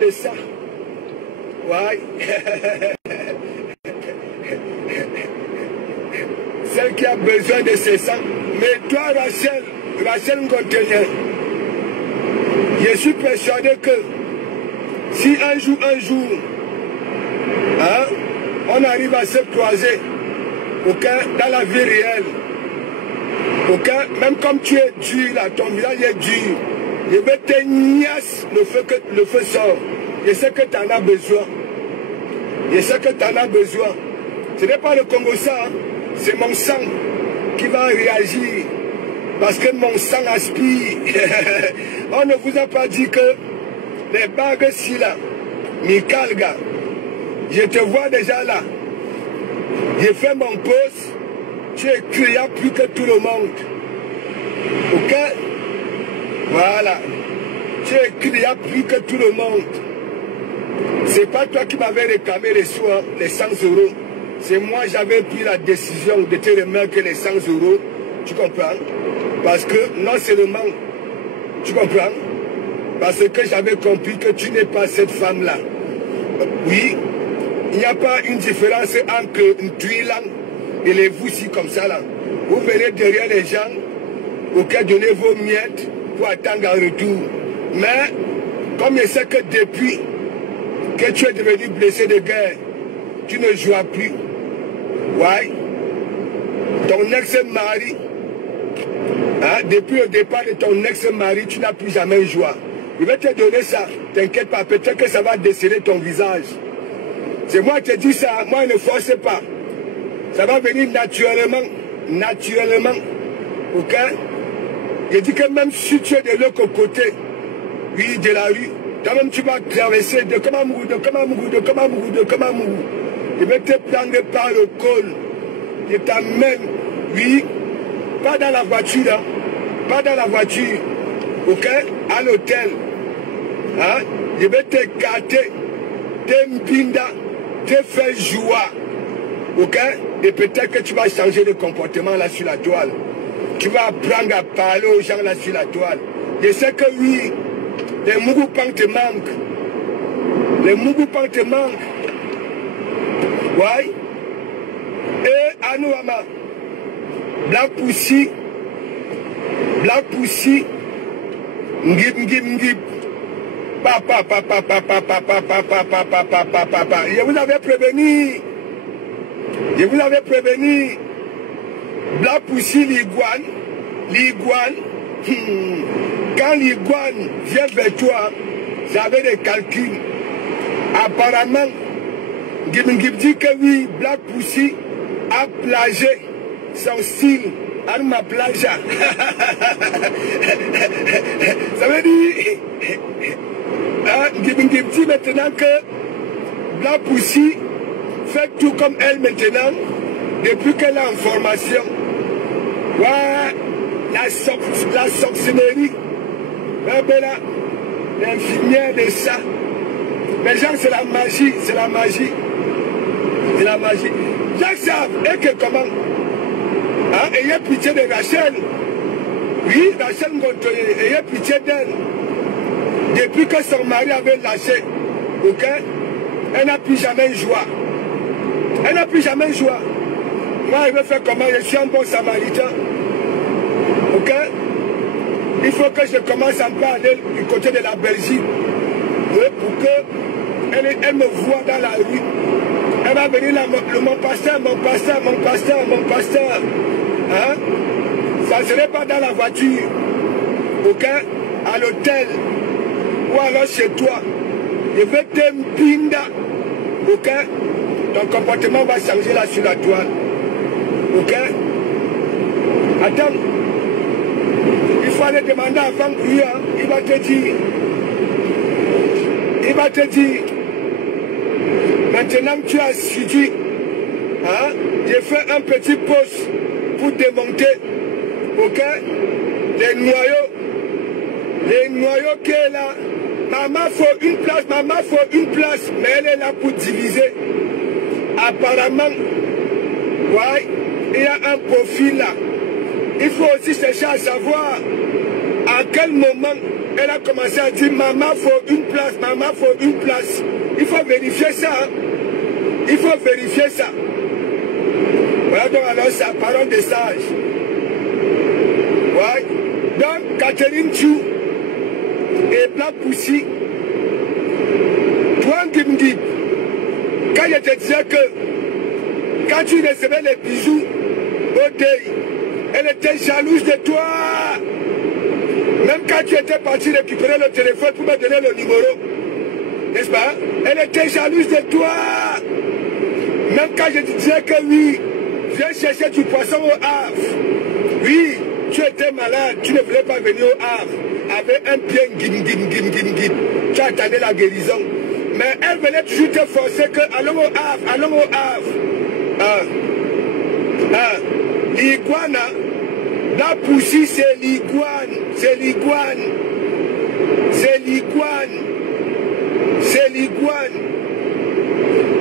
de ça. Ouais. Celle qui a besoin de ce sang. Mais toi, Rachel Ngontenien, je suis persuadé que si un jour, hein, on arrive à se croiser, dans la vie réelle, même comme tu es dur, là, ton visage est dur, je vais te niasse le feu sort. Je sais que tu en as besoin. Je sais que tu en as besoin. Ce n'est pas le Congo ça, hein. C'est mon sang qui va réagir. Parce que mon sang aspire. On ne vous a pas dit que les bagues si là, Mikalga, je te vois déjà là. J'ai fait mon poste. Tu es criant plus que tout le monde. Ok? Voilà. Tu es criant plus que tout le monde. C'est pas toi qui m'avais réclamé les sous, hein, les 100 euros. C'est moi, j'avais pris la décision de te remettre les 100 euros. Tu comprends? Parce que, non seulement, tu comprends? Parce que j'avais compris que tu n'es pas cette femme-là. Oui, il n'y a pas une différence entre une tuilan et les vous-ci comme ça là. Vous venez derrière les gens, auxquels donnez vos miettes pour attendre un retour. Mais, comme je sais que depuis que tu es devenu blessé de guerre, tu ne joues plus. Ouais. Ton ex-mari, hein, depuis le départ de ton ex-mari, tu n'as plus jamais joué. Je vais te donner ça. T'inquiète pas, peut-être que ça va desserrer ton visage. C'est moi qui te dis ça, moi ne force pas. Ça va venir naturellement. Naturellement. Ok? Je dis que même si tu es de l'autre côté, oui, de la rue, toi-même tu vas traverser de Kamamougou, de Kamamougou, de Kamamougou, de Kamamougou. Je vais te prendre par le col. Je t'amène, oui, pas dans la voiture, hein, pas dans la voiture, ok, à l'hôtel. Hein? Je vais te gâter, te mbinda, te faire joie, ok? Et peut-être que tu vas changer de comportement là sur la toile. Tu vas apprendre à parler aux gens là sur la toile. Je sais que oui, les Mougoupan te manquent. Les Mougoupan te manquent. Ouais. Et Anouama, Black Pussy, Ngib, papa, je vous avais prévenu, Black Pussy, l'iguane, quand l'iguane vient vers toi, j'avais des calculs, apparemment, Ngib dit que oui, Black Pussy a plagé son style à ma plage. Ça veut dire, Ngib dit maintenant que Black Pussy fait tout comme elle maintenant, depuis qu'elle est en formation. Ouais, la sorcellerie, l'infirmière de ça. Les gens, c'est la magie, c'est la magie. C'est la magie. Jacques savent, et que comment? Hein, ayez pitié de Rachel. Oui, Rachel Ngontenien, ayez pitié d'elle. Depuis que son mari avait lâché, ok, elle n'a plus jamais joué. Elle n'a plus jamais joué. Moi, je vais faire comment? Je suis un bon samaritain. Ok? Il faut que je commence à aller du côté de la Belgique. Oui, pour que elle me voit dans la rue. Elle va venir là, mon pasteur. Hein? Ça ne serait pas dans la voiture. Ok? À l'hôtel. Ou alors chez toi. Je vais te mpinda. Ok? Ton comportement va changer là sur la toile. Ok? Attends. Il faut aller demander avant lui. Hein? Il va te dire. Maintenant tu as suivi. Hein? J'ai fait un petit poste pour démonter. Ok? Les noyaux qui est là. Maman faut une place, mais elle est là pour diviser. Apparemment, ouais, il y a un profil là. Il faut aussi chercher à savoir À quel moment elle a commencé à dire maman, faut une place, maman, faut une place. Il faut vérifier ça. Hein? Il faut vérifier ça. Voilà donc alors sa parole de sage. Ouais. Donc Catherine Chou et Black Pussy, toi Ngimgib, quand je te disais que quand tu recevais les bisous au deuil, elle était jalouse de toi. Même quand tu étais parti récupérer le téléphone pour me donner le numéro, n'est-ce pas? Elle était jalouse de toi. Même quand je te disais que oui, viens chercher du poisson au Havre. Oui, tu étais malade, tu ne voulais pas venir au Havre. Avec un pied guim. Tu attendais la guérison. Mais elle venait toujours te forcer que allons au Havre, allons au Havre. L'iguane, la poussie c'est l'iguane, c'est l'iguane, c'est l'iguane, c'est l'iguane.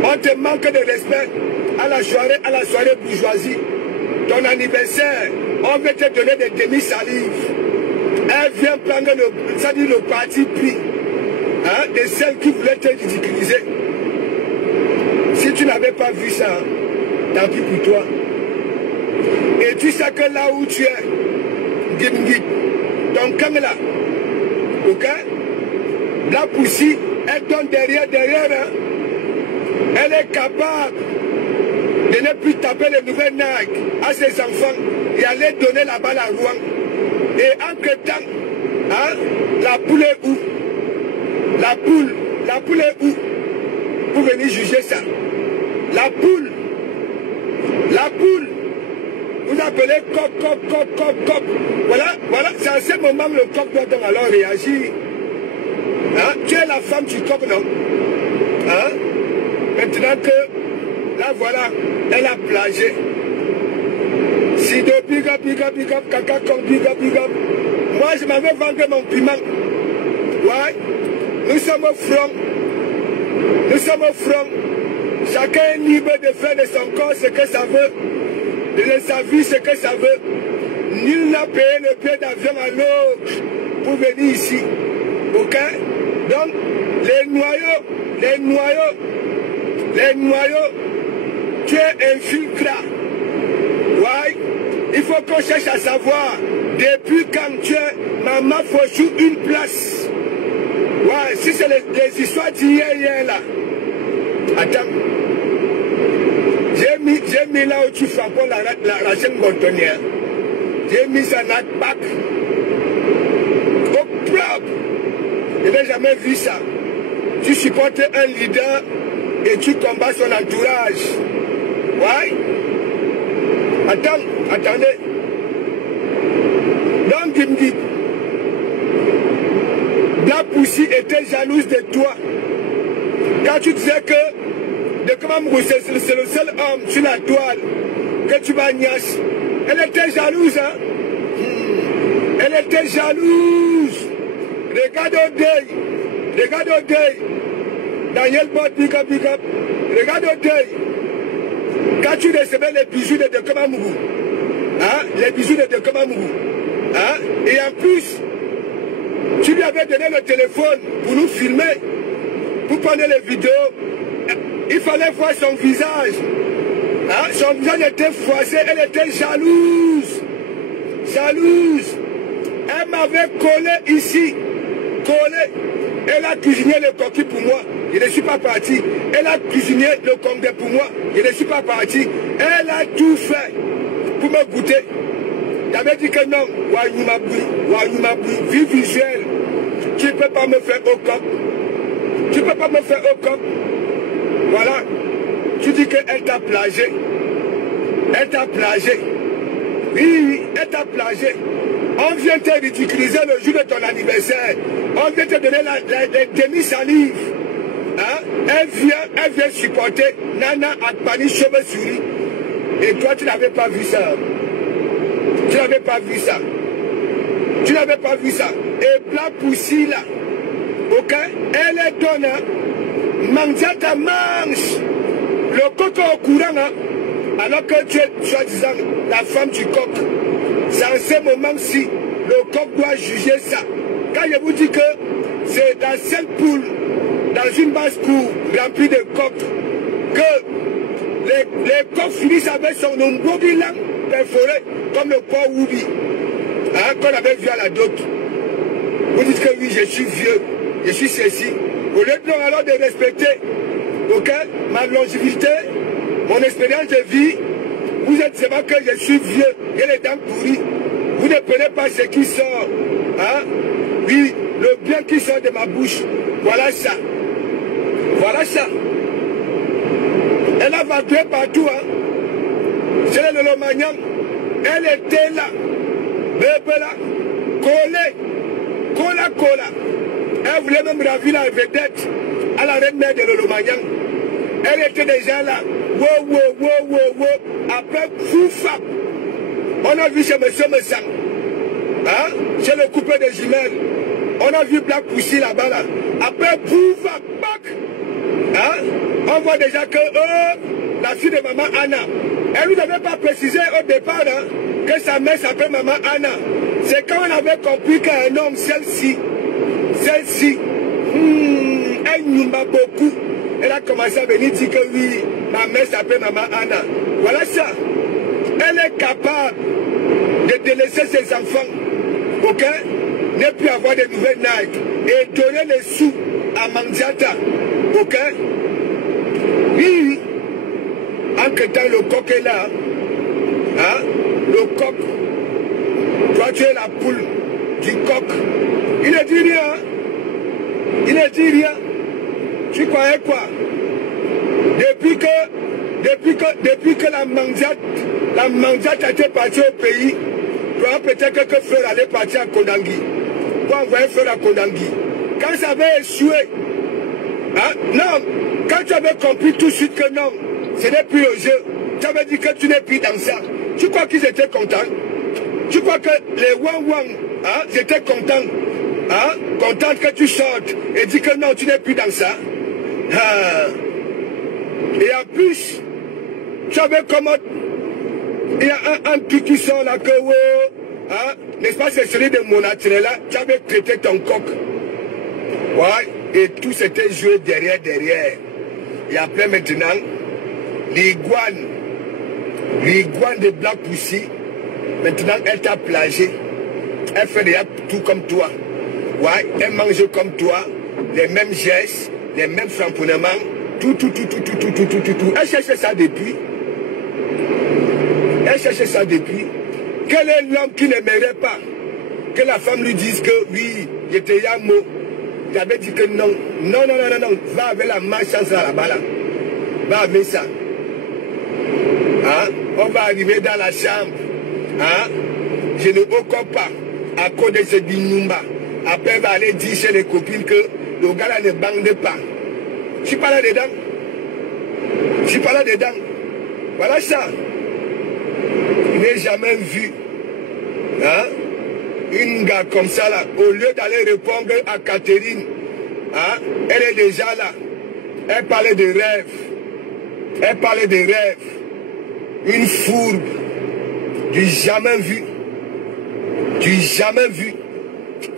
On te manque de respect à la soirée bourgeoisie. Ton anniversaire, on veut te donner des demi-salives. Elle vient prendre le parti pris de celle qui voulait te ridiculiser. Si tu n'avais pas vu ça, tant pis pour toi. Et tu sais que là où tu es, ton camp là, ok? La poussie, elle donne derrière, hein? Elle est capable de ne plus taper les nouvelles nagues à ses enfants et aller donner la balle à Rouen. Et entre-temps, hein, la poule est où? La poule est où? Pour venir juger ça. La poule, vous appelez coq. Voilà, c'est à ce moment que le coq doit donc alors réagir. Hein? Tu es la femme du coq, non? Hein? Maintenant que, là voilà, elle a plagé. Sido, big up, caca, big up. Moi, je m'avais vendu mon piment. Ouais, nous sommes au front. Chacun est libre de faire de son corps ce que ça veut, de sa vie ce que ça veut. Nul n'a payé le billet d'avion à l'autre pour venir ici. Ok? Donc, les noyaux, tu es infiltré. Ouais, il faut qu'on cherche à savoir depuis quand tu es maman Fauchou une place. Ouais, si c'est les histoires d'hier là. Attends. J'ai mis là où tu frappes la chaîne montonnière. J'ai mis ça dans le bac. Au propre. Je n'ai jamais vu ça. Tu supportes un leader et tu combats son entourage. Ouais. Attendez. Donc, il me dit, la poussie était jalouse de toi. Quand tu disais que de comment c'est le seul homme sur la toile que tu vas niasse. Elle était jalouse, hein? Elle était jalouse. Regarde au deuil. Daniel Bott, big up. Regarde au deuil. Quand tu recevais les bijoux de Kamamougou, hein? Les bijoux de Kamamougou, hein? Et en plus, tu lui avais donné le téléphone pour nous filmer, pour prendre les vidéos. Il fallait voir son visage. Hein? Son visage était froissé, elle était jalouse. Elle m'avait collé ici. Elle a cuisiné le coquille pour moi. Je ne suis pas parti. Elle a cuisiné le congrès pour moi. Je ne suis pas parti. Elle a tout fait pour me goûter. J'avais dit que non. Wanyumaboui, vie visuelle. Tu ne peux pas me faire au coq. Voilà. Tu dis qu'elle t'a plagé. Oui, elle t'a plagé. On vient te ridiculiser le jour de ton anniversaire. On vient te donner les demi-salives. Hein? Elle vient supporter Nana Akpani Chauve-souris. Et toi, tu n'avais pas vu ça. Tu n'avais pas vu ça. Et Black Pussy là, ok? Elle est donne, Mangiata mange. Le coco au courant, hein? Alors que tu es, soi-disant, la femme du coq. C'est en ce moment-ci, Le coq doit juger ça. Quand je vous dis que c'est dans 5 poules, dans une basse-cour remplie de coqs, que les coqs finissent avec son ombrobile perforé comme le porc Woubi, hein, qu'on avait vu à la dot. Vous dites que oui, je suis vieux, je suis ceci. Au lieu de alors de respecter, ok, ma longévité, mon expérience de vie, vous êtes seulement que je suis vieux, j'ai les dents pourries. Vous ne prenez pas ce qui sort, hein? Oui, le bien qui sort de ma bouche. Voilà ça. Voilà ça. Elle a vagué partout, hein? C'est le Lomagnan. Elle était là. Bébé là. Collée. Cola. Elle voulait même ravir la vedette à la reine mère de Lomagnan. Elle était déjà là. Wow. Après, foufap. On a vu chez M. Messang, hein, chez le coupé de jumelles. On a vu Black Pussy là-bas. Là. Après, foufap, bac. Hein, on voit déjà que la fille de maman Anna, elle ne nous avait pas précisé au départ hein, que sa mère s'appelle maman Anna. C'est quand on avait compris qu'un homme, celle-ci, elle nous m'a beaucoup. Elle a commencé à venir dire que oui, ma mère s'appelle maman Anna. Voilà ça. Elle est capable de délaisser ses enfants, ok? Ne plus avoir de nouvelles Nike et donner les sous à Mandiata, ok? Oui. En que temps le coq est là, hein? Le coq, toi tu es la poule du coq. Il ne dit rien, il ne dit rien. Tu croyais quoi? Depuis que la Mandiate était partie au pays, peut-être que frère allait partir à Kondangi. Pour envoyer frère à Kondangi. Quand ça avait échoué, hein, non, quand tu avais compris tout de suite que non, ce n'est plus le jeu, tu avais dit que tu n'es plus dans ça. Tu crois qu'ils étaient contents? Tu crois que les Wang, hein, ils étaient contents? Hein, contents que tu sortes et dis que non, tu n'es plus dans ça? Ah. Et en plus, tu avais comment... Il y a un truc qui sort là que... Hein, n'est-ce pas, c'est celui de mon naturel là. Tu avais traité ton coq. Ouais, et tout s'était joué derrière. Et après maintenant, l'iguane de Black Pussy, maintenant elle t'a plagé. Elle fait déjà tout comme toi. Ouais, elle mange comme toi, les mêmes gestes, les mêmes framponnements. Tout. Elle cherchait ça depuis. Quel est l'homme qui n'aimerait pas que la femme lui dise que oui, j'étais Yamo. J'avais dit que non. Non. Va avec la malchance là-bas là. Va avec ça. Hein? On va arriver dans la chambre. Hein? Je ne reconnais pas à cause de ce binumba. Après, elle va aller dire chez les copines que le gars là ne bande pas. Je suis pas là dedans. Voilà ça. Je n'ai jamais vu hein, une gars comme ça là. Au lieu d'aller répondre à Catherine, hein, elle est déjà là. Elle parlait de rêve. Une fourbe. Du jamais vu.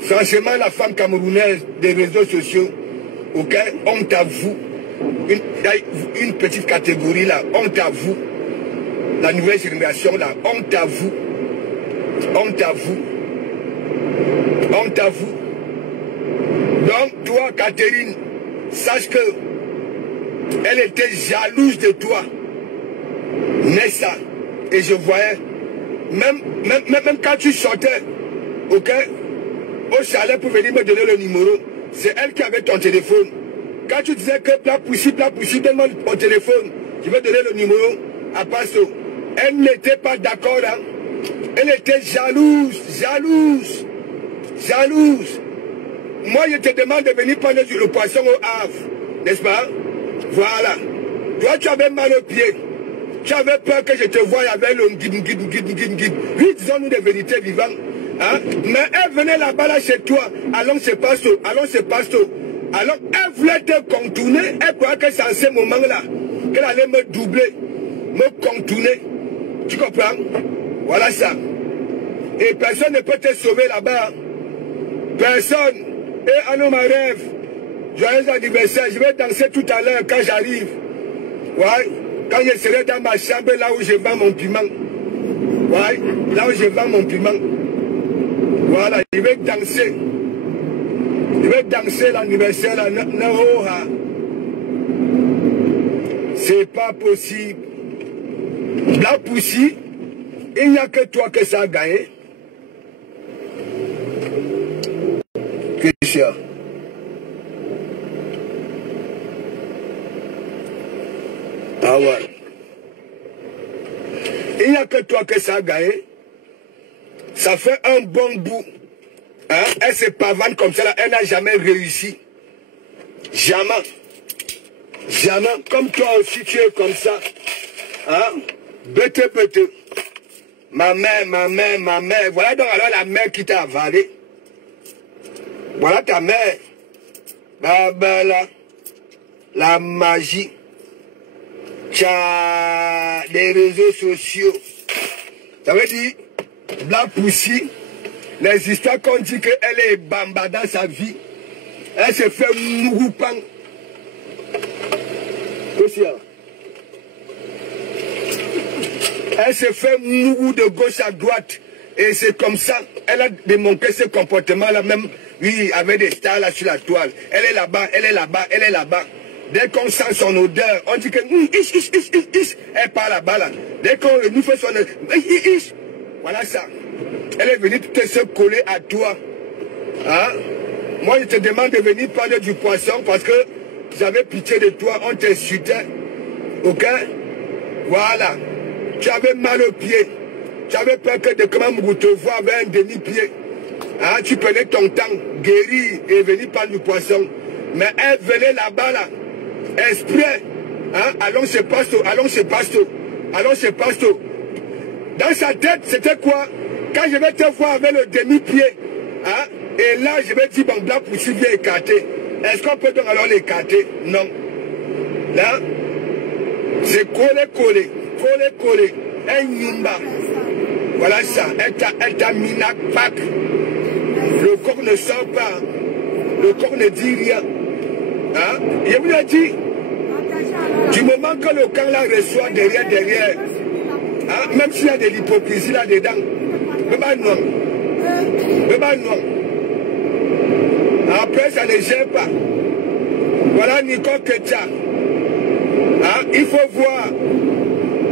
Franchement, la femme camerounaise des réseaux sociaux, ok, honte à vous. Une petite catégorie là, honte à vous. La nouvelle génération là, honte à vous. Donc toi, Catherine, sache que elle était jalouse de toi. Nessa. Et je voyais, même quand tu sortais, ok, au chalet pour venir me donner le numéro, c'est elle qui avait ton téléphone. Quand tu disais que plat poussi, donne-moi mon téléphone, je vais donner le numéro à Pasto. Elle n'était pas d'accord, hein. Elle était jalouse. Moi, je te demande de venir prendre le poisson au Havre, n'est-ce pas? Voilà. Toi, tu avais mal au pied. Tu avais peur que je te voie avec le guide. Oui, disons-nous des vérités vivantes. Hein? Mais elle venait là-bas, là, chez toi. Allons, c'est Pasto. Alors, elle voulait te contourner. Elle croyait que c'est en ce moment-là qu'elle allait me doubler, me contourner. Tu comprends? Voilà ça. Et personne ne peut te sauver là-bas. Personne. Et à nos rêves, joyeux anniversaire, je vais danser tout à l'heure quand j'arrive. Ouais. Quand je serai dans ma chambre, là où je vends mon piment. Ouais. Là où je vends mon piment. Voilà, je vais danser. Je vais danser l'anniversaire là. C'est pas possible. La poussie, il n'y a que toi que ça a gagné. Christian. Ah ouais. Il n'y a que toi que ça a gagné. Ça fait un bon bout. Hein? Elle se pavane comme ça, là. Elle n'a jamais réussi. Jamais. Jamais. Comme toi aussi, tu es comme ça. Hein? Bête. Ma mère. Voilà donc alors la mère qui t'a avalé. Voilà ta mère. Bah, là. La magie. Tcha, les réseaux sociaux. Ça veut dire, la poussie, les histoires qu'on dit qu'elle est bamba dans sa vie, elle se fait mouroupan. Elle se fait mourou de gauche à droite. Et c'est comme ça, elle a démontré ce comportement-là, même, oui, avec des stars là sur la toile. Elle est là-bas, elle est là-bas, elle est là-bas. Dès qu'on sent son odeur, on dit que elle part là-bas là. Dès qu'on nous fait son odeur, voilà ça. Elle est venue te se coller à toi. Hein? Moi je te demande de venir parler du poisson parce que j'avais pitié de toi, on t'insultait. Ok? Voilà. Tu avais mal au pied. Tu avais peur que de comment te voir avec un demi-pied. Hein? Tu prenais ton temps, guérir et venir parler du poisson. Mais elle venait là-bas là. Esprit, hein? Allons chez Pasto. Dans sa tête, c'était quoi? Quand je vais te voir avec le demi-pied, hein? Et là, je vais dire, bon, blanc pour si bien écarté. Est-ce qu'on peut donc alors l'écarter? Non. Là, c'est collé. Un nimba. Voilà ça. Elle t'a mis la pack. Le corps ne sort pas. Le corps ne dit rien. Hein? Je vous l'ai dit, du moment que le camp là reçoit derrière, hein? Même s'il y a de l'hypocrisie là-dedans, non. Après, ça ne gère pas. Voilà Nicole Ketia. Hein? Il faut voir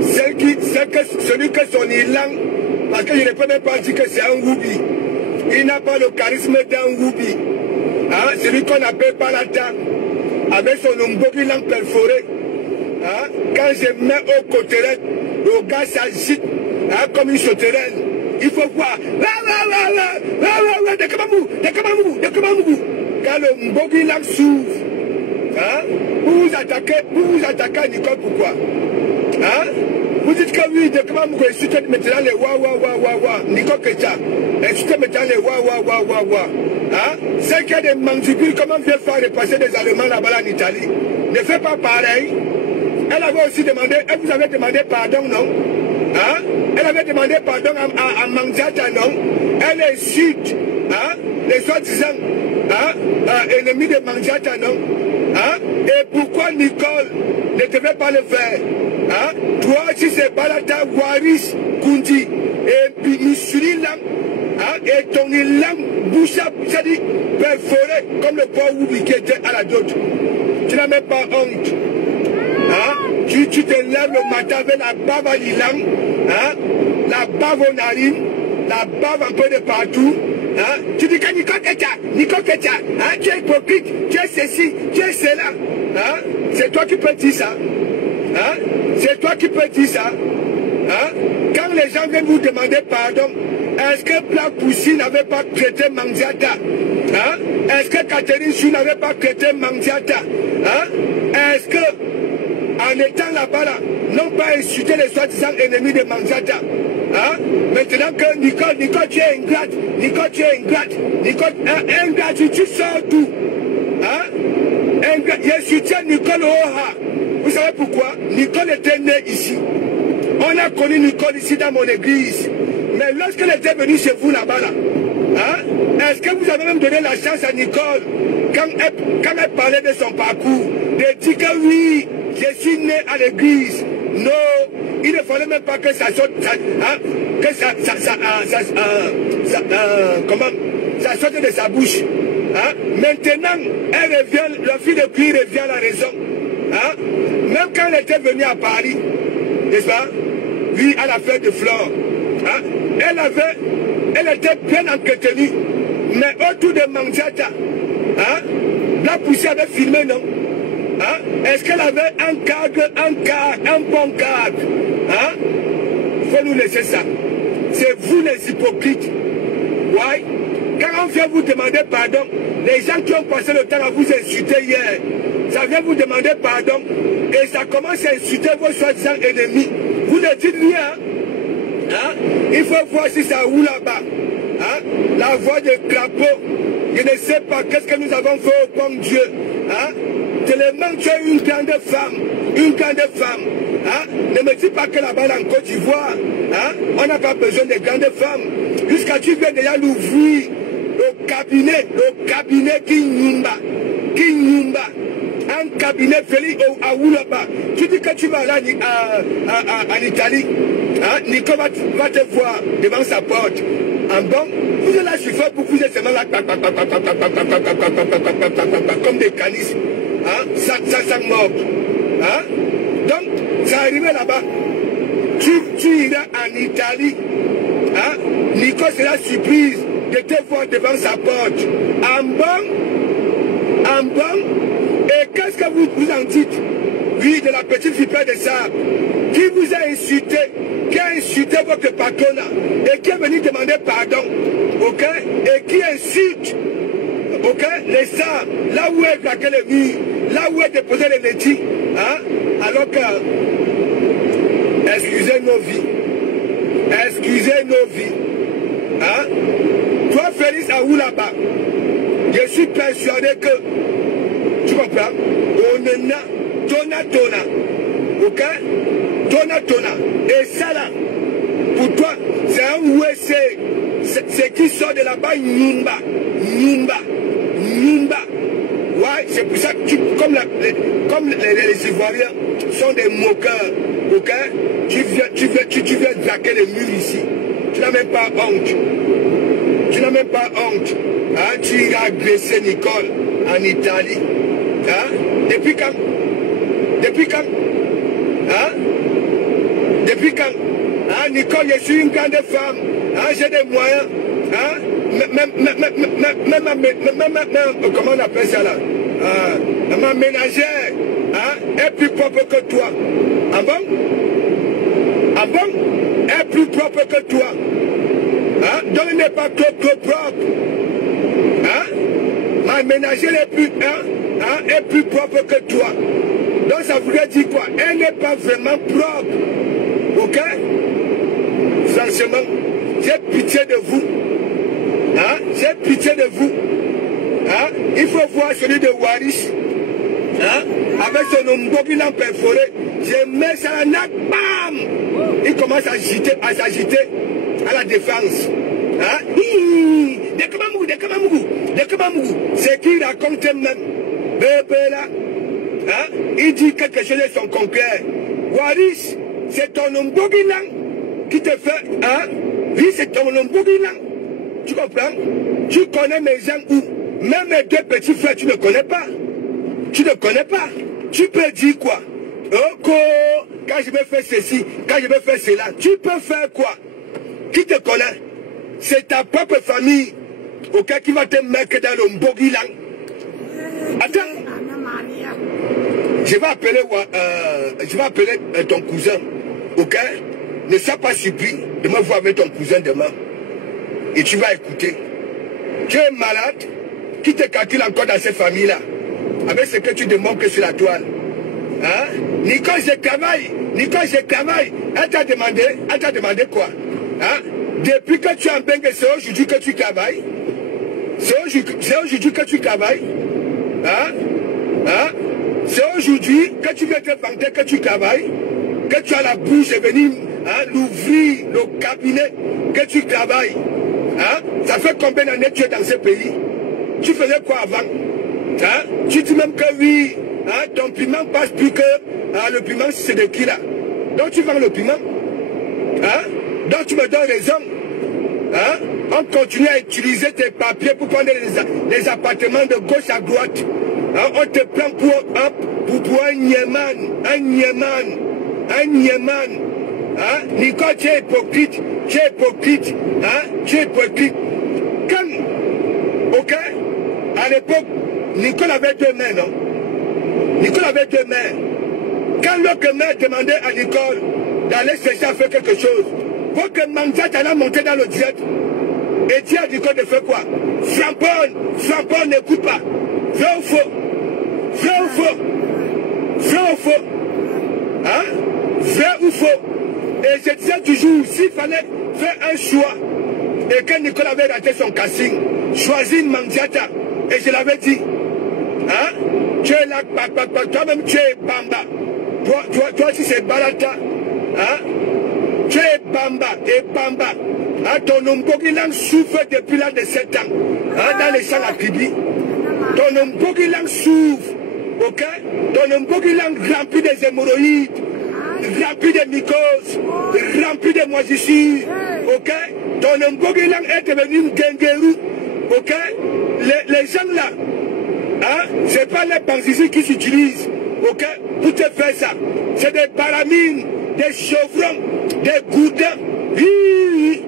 celui que son Ilan, parce que je ne peux même pas dire que c'est un Woubi. Il n'a pas le charisme d'un Woubi. Hein? Celui qu'on appelle Palata. Avec son ombogi langue perforée, hein? Quand je mets au côté, le gars s'agite, hein? Comme une sauterelle. Il faut voir. De Kamamou. Quand le mbogi langue s'ouvre, hein? Vous vous attaquez Nicole, pourquoi? Hein? Vous dites que oui, de Kamamou, insultez maintenant les wa. Nicole Ketia, insultez maintenant les wa. Hein? C'est qu'il y a des mandibules, comment vient faire repasser des Allemands là-bas en Italie? Ne fais pas pareil. Elle avait aussi demandé, elle vous avait demandé pardon, non? Hein? Elle avait demandé pardon à Mandiata, non? Elle est sud, hein? Les soi-disant, hein? Ennemis de Mandiata, non? Hein? Et pourquoi Nicole ne devait pas le faire? Hein? Toi, si c'est Balata, Waris, Kundi, et puis Missuri Lam, hein? Et ton Lam, Boucha, c'est-à-dire perforé comme le pauvre Woubi qui était à la dote. Tu n'as même pas honte. Hein? Tu te lèves le matin avec la bave à l'Ilam, hein? La bave aux narines, la bave un peu de partout. Hein? Tu dis que Nicole Ketia, hein? Tu es hypocrite, tu es ceci, tu es cela. Hein? C'est toi qui peux dire ça. Hein? C'est toi qui peux dire ça. Hein? Quand les gens viennent vous demander pardon, est-ce que Black Pussy n'avait pas traité Mandiata? Hein? Est-ce que Catherine Chou n'avait pas traité Mandiata? Hein? Est-ce que, en étant là-bas, là, n'ont pas insulté les soi-disant ennemis de Mandiata? Hein? Maintenant que Nicole, tu es ingrate. Nicole, ingrat, tu sors d'où? Hein? Je soutiens Nicole Oha. Vous savez pourquoi? Nicole était née ici. On a connu Nicole ici dans mon église. Mais lorsqu'elle était venue chez vous là-bas, là, hein, est-ce que vous avez même donné la chance à Nicole, quand elle parlait de son parcours, de dire que oui, je suis né à l'église? Non, il ne fallait même pas que ça sorte, ça sorte de sa bouche. Hein? Maintenant, elle revient, la fille de Puy revient à la raison. Hein? Même quand elle était venue à Paris, n'est-ce pas? Oui, à la fête de Flore. Hein? Elle était bien entretenue. Mais autour de Manjata, hein? La poussière avait filmé, non? Hein? Est-ce qu'elle avait un bon cadre? Hein? Il faut nous laisser ça. C'est vous les hypocrites. Ouais? Quand on vient vous demander pardon, les gens qui ont passé le temps à vous insulter hier, ça vient vous demander pardon et ça commence à insulter vos soi-disant ennemis. Vous ne dites rien. Hein? Il faut voir si ça roule là-bas. Hein? La voix de crapaud. Je ne sais pas qu'est-ce que nous avons fait au bon Dieu. Hein? Tellement tu es une grande femme. Une grande femme. Hein? Ne me dis pas que là-bas en Côte d'Ivoire, hein? On n'a pas besoin de grandes femmes. Jusqu'à tu viens déjà l'ouvrir. Le cabinet qui nyumba. Un cabinet félix à Oulaba. Tu dis que tu vas là en Italie. Hein? Nico va te voir devant sa porte. En bon, vous êtes là, je fais beaucoup de semaines là, comme des canis. Hein? Ça mord. Hein? Donc, ça arrivait là-bas. Tu iras en Italie. Hein? Nico sera surprise de te voir devant sa porte. En bon. Et qu'est-ce que vous en dites? Oui, de la petite vipère de sable. Qui vous a insulté? Qui a insulté votre patronat? Et qui est venu demander pardon? Ok? Et qui insulte? Ok? Les sables, là où est plaqué le mur, là où est déposé les laitiers. Hein? Alors que, excusez nos vies. Excusez nos vies. Hein? Toi, Félix Aoulaba, je suis persuadé que, tu comprends? Tona. Ok? Tona. Et ça là, pour toi, c'est un ouessé. C'est qui sort de là-bas, Nyumba. Ouais, c'est pour ça que comme les Ivoiriens sont des moqueurs, ok? Tu viens draquer les murs ici. Tu n'as même pas honte. Hein? Tu iras agresser Nicole en Italie. Hein? Depuis quand? Hein? Depuis quand? Hein? Nicole, je suis une grande femme. Hein? J'ai des moyens. Hein? Même, comment on appelle ça là? Ma ménagère, hein? Est plus propre que toi. Ah bon? Est plus propre que toi. Hein? Donc il n'est pas trop propre. Hein? Ma ménagère est plus propre que toi. Donc ça voudrait dire quoi? Elle n'est pas vraiment propre. Ok? Franchement, j'ai pitié de vous. Hein? J'ai pitié de vous. Hein? Il faut voir celui de Waris. Hein? Avec son ombobilan perforé. Je mets ça à la bam! Il commence à s'agiter à la défense. Hein? De Kamamougou. C'est qui raconte même. Bébé là. Hein? Il dit quelque chose de son concret. Waris, c'est ton ombobilan qui te fait. Hein? Oui, c'est ton ombobilan. Tu comprends? Tu connais mes gens où? Même mes deux petits frères, tu ne connais pas. Tu peux dire quoi? Ok, quand je vais faire ceci, quand je vais faire cela, tu peux faire quoi? Qui te connaît? C'est ta propre famille, ok, qui va te mettre dans le Mbogilan. Attends. Je vais appeler ton cousin, ok? Ne sois pas surpris de me voir avec ton cousin demain. Et tu vas écouter. Tu es malade, qui te calcule encore dans cette famille-là, avec ce que tu démontres sur la toile. Hein? Nicole, je travaille. Elle t'a demandé quoi? Hein? Depuis que tu es en Bengue, c'est aujourd'hui que tu travailles. C'est aujourd'hui que tu travailles. Hein? Hein? C'est aujourd'hui que tu viens te vanter que tu travailles. que tu as la bouche et venir l'ouvrir, le cabinet, que tu travailles. Hein? Ça fait combien d'années que tu es dans ce pays? Tu faisais quoi avant? Hein? Tu dis même que oui, hein, ton piment passe plus que le piment, c'est de qui là? Donc tu vends le piment. Hein? Donc tu me donnes raison. Hein? On continue à utiliser tes papiers pour prendre les appartements de gauche à droite. Hein? On te prend pour un Nieman. Hein? Nicole, tu es hypocrite. Hein? Tu es hypocrite. Quand, ok, à l'époque, Nicole avait deux mains, non? Nicole avait deux mains. Quand l'autre main demandait à Nicole d'aller chercher à faire quelque chose, pour que Manzat allait monter dans le jet, et tu as Nicole de faire quoi? Frampon, n'écoute pas. Vrai ou faux? Hein? Vrai ou faux? Et je disais toujours, s'il fallait faire un choix, et que Nicole avait raté son casting, choisir Mandiata, et je l'avais dit, hein? Tu es là, toi-même tu es Bamba, toi aussi c'est Balata, hein? Tu es Bamba et Bamba, hein? Ton Ombogilang souffre depuis l'âge de 7 ans, hein? Dans les champs à Kibi, ton Ombogilang souffre, ok? Ton Ombogilang rempli des hémorroïdes, rempli de mycoses, rempli de moisissures, ok? Ton Mbogilang est devenu une ganguerou, ok? Les gens là, hein? C'est pas les bancs qui s'utilisent, ok? Pour te faire ça. C'est des paramines, des chevrons, des goudins. Oui,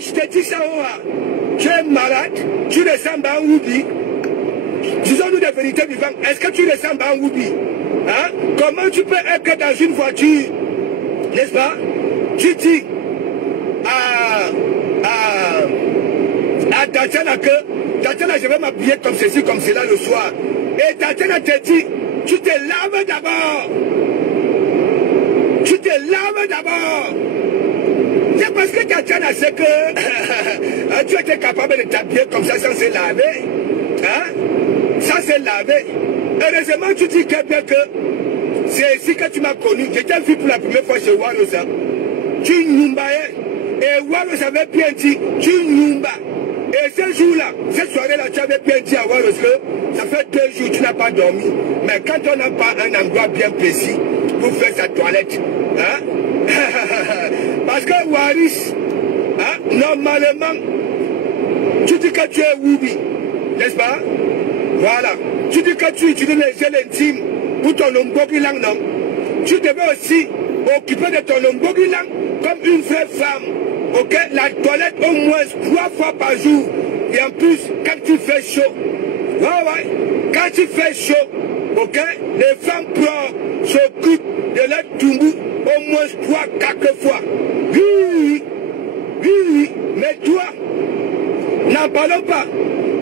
je te dis ça, tu es malade, tu ressembles à un Woubi. Disons-nous des vérités vivantes. Est-ce que tu ressembles à un Woubi? Hein? Comment tu peux être dans une voiture, n'est-ce pas? Tu dis à Tatiana que Tatiana, je vais m'habiller comme ceci, comme cela le soir. Et Tatiana te dit, tu te laves d'abord. C'est parce que Tatiana sait que tu étais capable de t'habiller comme ça sans se laver. Hein? Ça c'est lavé. Heureusement, tu dis que c'est ici que tu m'as connu. Je t'ai vu pour la première fois chez Warosa. Tu numbaais. Et Warosa avait bien dit, tu numba. Et ce jour-là, cette soirée-là, tu avais bien dit à Warosa, ça fait 2 jours que tu n'as pas dormi. Mais quand on n'a pas un endroit bien précis pour faire sa toilette, hein? Parce que Waris, hein, normalement, tu dis que tu es Woubi, n'est-ce pas? Voilà. Tu dis que tu utilises les gels intimes pour ton Ombogilang, non? Tu devais aussi occuper de ton Ombogilang comme une vraie femme. Ok? La toilette au moins 3 fois par jour. Et en plus, quand tu fais chaud. Ouais. Quand tu fais chaud, ok? Les femmes propres s'occupent de leur toumbu au moins 3-4 fois. Oui. Mais toi, n'en parlons pas.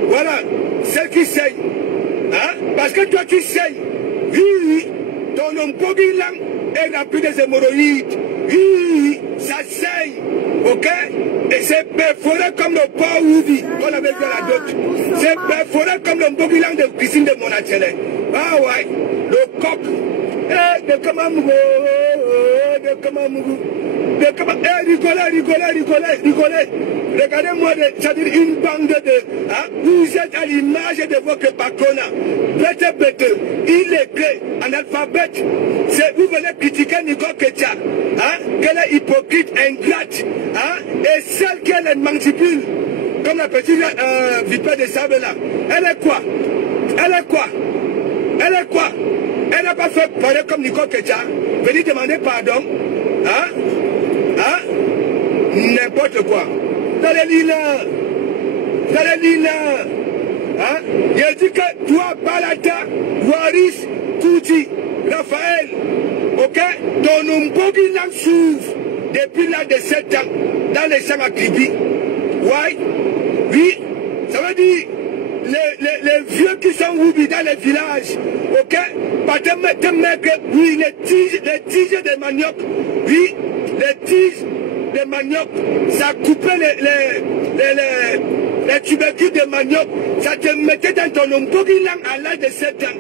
Voilà. Celle qui saigne. Hein? Parce que toi tu saignes. Oui. Ton Ombogilang est rempli des hémorroïdes. Oui. Ça saigne. Ok? Et c'est perforé comme le porc Woubi qu'on avait vu à la dot. C'est perforé comme le Mbogilang de Christine de Monachele. Ah ouais. Le coq. De Kamamougou. Rigolez. Regardez-moi, c'est-à-dire une bande de... Hein, vous êtes à l'image de votre patronat. Bête. Il est créé en alphabet. Vous venez critiquer Nicole Ketia. Hein, qu'elle est hypocrite, ingrate. Hein, et celle qu'elle est manipule. Comme la petite vipère de sable là. Elle est quoi? Elle n'a pas fait parler comme Nicole Ketia. Venir demander pardon. Hein? N'importe quoi. Dans les lilas. Hein? Il dit que toi, Balata, Waris, Kouti, Raphaël, ok? Ton Ombogilang souffre depuis l'âge de 7 ans dans les champs à Kibi. Ouais? Oui? Ça veut dire les vieux qui sont Woubi dans les villages, ok? Par des mecs, oui, les tiges de manioc, oui, les tiges de manioc, ça coupait les tubercules de manioc, ça te mettait dans ton Ombogilang à l'âge de 7 ans.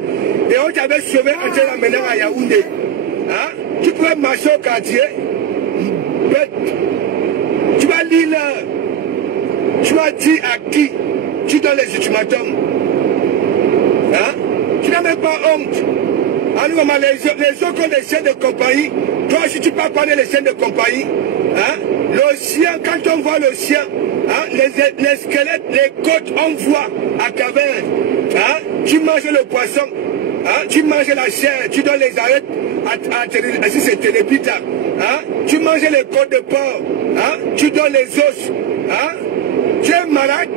Et on t'avait sauvé en te l'amenant à Yaoundé. pourrais marcher au quartier, bête. Tu vas lire l'heure. Tu vas dire à qui tu donnes les ultimatums. Hein? Tu n'as même pas honte. Alors, les autres ont des chaînes de compagnie. Toi aussi, tu peux parler des chaînes de compagnie. Hein? Le chien, quand on voit le chien, hein? les squelettes, les côtes, on voit à caverne. Hein? Tu manges le poisson. Hein? Tu manges la chair. Tu donnes les arêtes si c'est télépita. Hein? Tu manges les côtes de porc. Hein? Tu donnes les os. Hein? Tu es malade.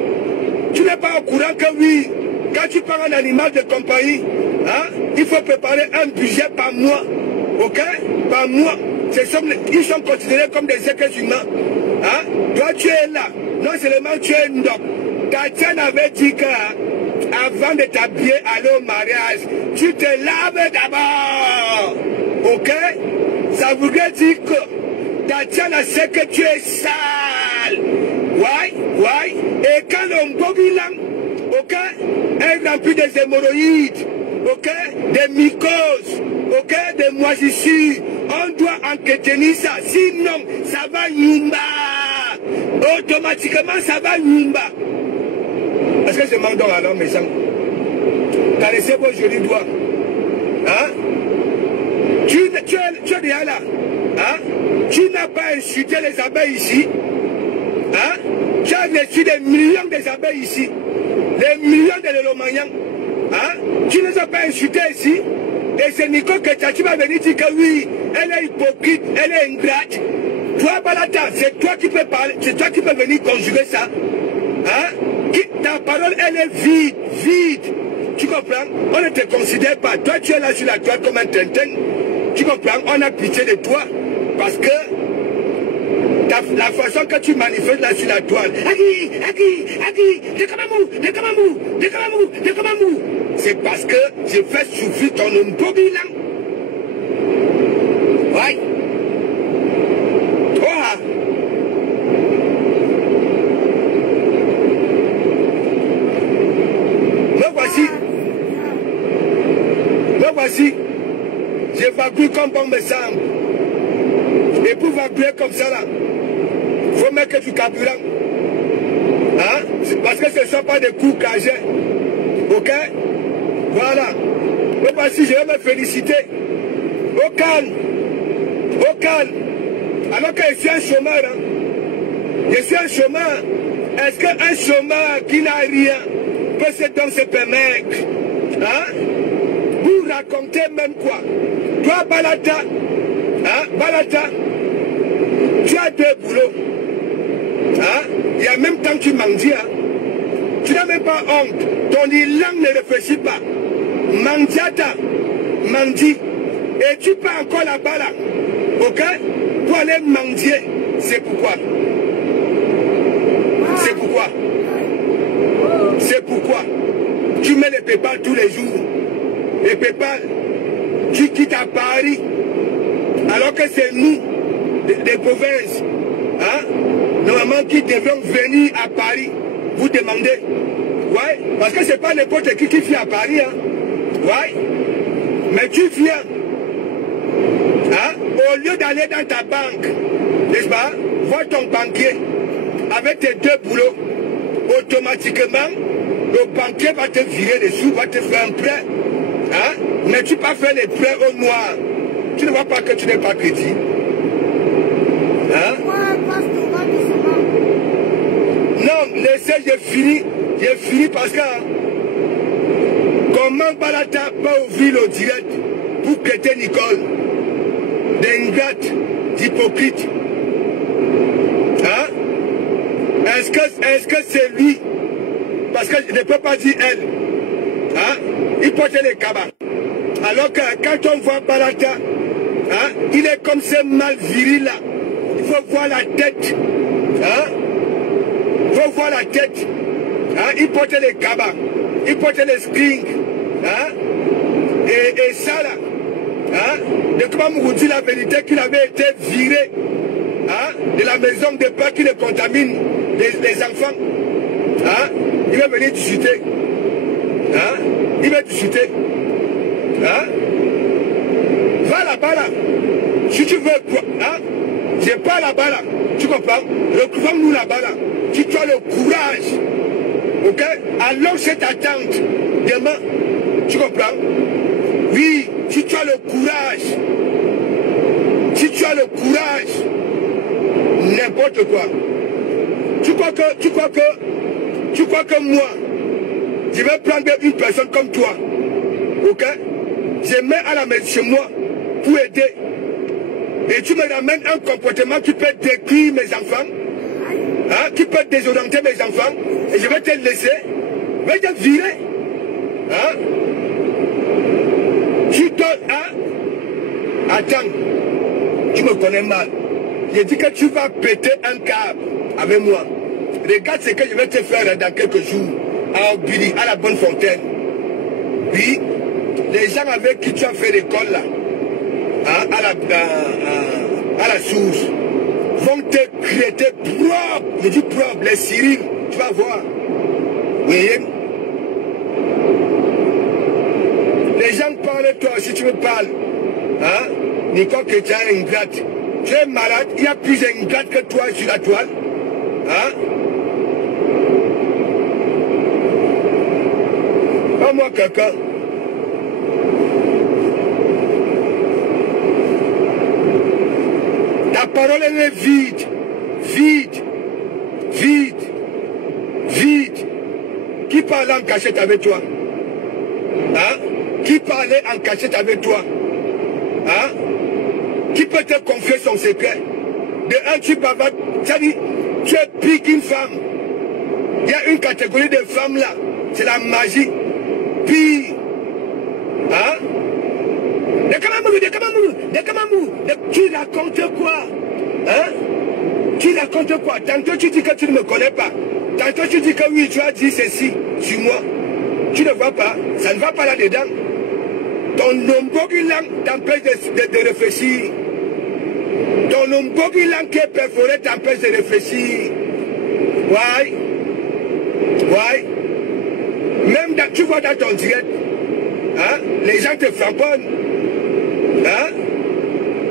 Tu n'es pas au courant que oui. Quand tu prends un animal de compagnie, hein, il faut préparer un budget par mois. Ok? Par mois. Ils sont considérés comme des êtres humains. Hein? Toi, tu es là. Non seulement tu es donc. Ta tienne avait dit que avant de t'habiller, aller au mariage, tu te laves d'abord. Ok? Ça voudrait dire que ta tienne sait que tu es sale. Ouais. Et quand le bobilan, ok, est rempli des hémorroïdes, ok, des mycoses, ok, des moisissures, on doit entretenir ça, sinon ça va yumba. Automatiquement ça va yumba. Est-ce que je manque dans la langue, mes gens? Caressez vos jolis doigts. Hein? Tu es déjà là. Hein? Tu n'as pas insulté les abeilles ici. Hein? Tu as reçu des millions des abeilles ici. Des millions de lélomaniens. Hein? Tu ne les as pas insultés ici. Et c'est Nico que tu vas venir dire que oui, elle est hypocrite, elle est ingrate. Toi, Balata, c'est toi qui peux parler, c'est toi qui peux venir conjuguer ça. Hein? Ta parole, elle est vide. Tu comprends? On ne te considère pas. Toi, tu es là sur la toile comme un tintin. Tu comprends? On a pitié de toi. Parce que la façon que tu manifestes là sur la toile, c'est parce que je fais souffrir ton impobilant. Ouais. Oh. Me voici. J'évacue comme bon me semble. Et pour évacuer comme ça là, il faut mettre du carburant. Hein? Parce que ce ne sont pas des coups cagés. Ok? Voilà. Me voici, je vais me féliciter. Au calme. Au calme. Alors que je suis un chômeur. Hein? Je suis un chômeur. Est-ce qu'un chômeur qui n'a rien peut se permettre? Hein? Vous racontez même quoi? Toi, Balata, hein? Balata, tu as deux boulots. Hein? Il y a même temps que tu mendies. Hein? Tu n'as même pas honte. Ton langue ne réfléchit pas. Mandiata, mandi. Et tu pars encore là-bas là. Ok? Pour aller mendier. C'est pourquoi? C'est pourquoi? C'est pourquoi? Tu mets les PayPal tous les jours. Les PayPal, tu quittes à Paris. Alors que c'est nous, des provinces, hein, normalement qui devront venir à Paris, vous demander. Ouais, parce que c'est pas n'importe qui vient à Paris. Hein. Ouais, mais tu viens. Hein, au lieu d'aller dans ta banque, n'est-ce pas, voir ton banquier avec tes deux boulots, automatiquement, le banquier va te virer des sous, va te faire un prêt. Hein? Mais tu ne peux pas faire les prêts au noir. Tu ne vois pas que tu n'es pas crédit. Hein? Non, laissez, j'ai fini parce que comment Balata peut ouvrir le direct pour prêter Nicole d'ingrate, d'hypocrite. Hein? Est-ce que c'est lui? Parce que je ne peux pas dire elle. Hein? Il portait les cabas. Alors que quand on voit Balata, hein, il est comme ce mal viril là. Il faut voir la tête. Hein? Il faut voir la tête. Hein? Il portait les cabas. Il portait les strings. Hein? Et ça là. Hein? De comment vous dit la vérité qu'il avait été viré, hein, de la maison de peur qui le contamine les enfants. Hein? Il va venir discuter. Hein? Il va discuter. Hein? Va là-bas là. Si tu veux, hein, j'ai pas là-bas là, tu comprends? Retrouvons-nous là-bas là. Si tu as le courage, ok? Alors cette attente, demain, tu comprends? Oui, si tu as le courage, si tu as le courage, n'importe quoi. Tu crois que moi, je vais prendre une personne comme toi, ok? Je mets à la main chez moi pour aider. Et tu me ramènes un comportement qui peut détruire mes enfants, hein, qui peut désorienter mes enfants, et je vais te laisser, je vais te virer. Hein? Tu donnes, hein? Attends, tu me connais mal. J'ai dit que tu vas péter un câble avec moi. Regarde ce que je vais te faire dans quelques jours, à Obili, à la Bonne Fontaine. Oui, les gens avec qui tu as fait l'école là, hein, à la source, vont te traiter propre. Je dis propre, les Syriens, tu vas voir. Oui. Les gens parlent, toi aussi tu me parles. Hein? Nicole que tu es ingrate. Tu es malade, il y a plus ingrate que toi sur la toile. Hein? Pas moi quelqu'un. Ta parole elle est vide. Vide. Vide. Vide. Qui parle en cachette avec toi? Hein? Qui parlait en cachette avec toi? Hein? Qui peut te confier son secret? De un, tu bavardes, c'est-à-dire, tu es pire qu'une femme. Il y a une catégorie de femmes là, c'est la magie. Pire. Hein? Tu racontes quoi? Hein? Tu racontes quoi? Tantôt tu dis que tu ne me connais pas. Tantôt tu dis que oui, tu as dit ceci sur moi. Tu ne vois pas, ça ne va pas là-dedans. Ton nombogilang t'empêche de réfléchir. Ton nombogilang qui est perforé t'empêche de réfléchir. Ouais. Ouais. Même dans, tu vois dans ton direct, hein, les gens te frapponnent. Hein?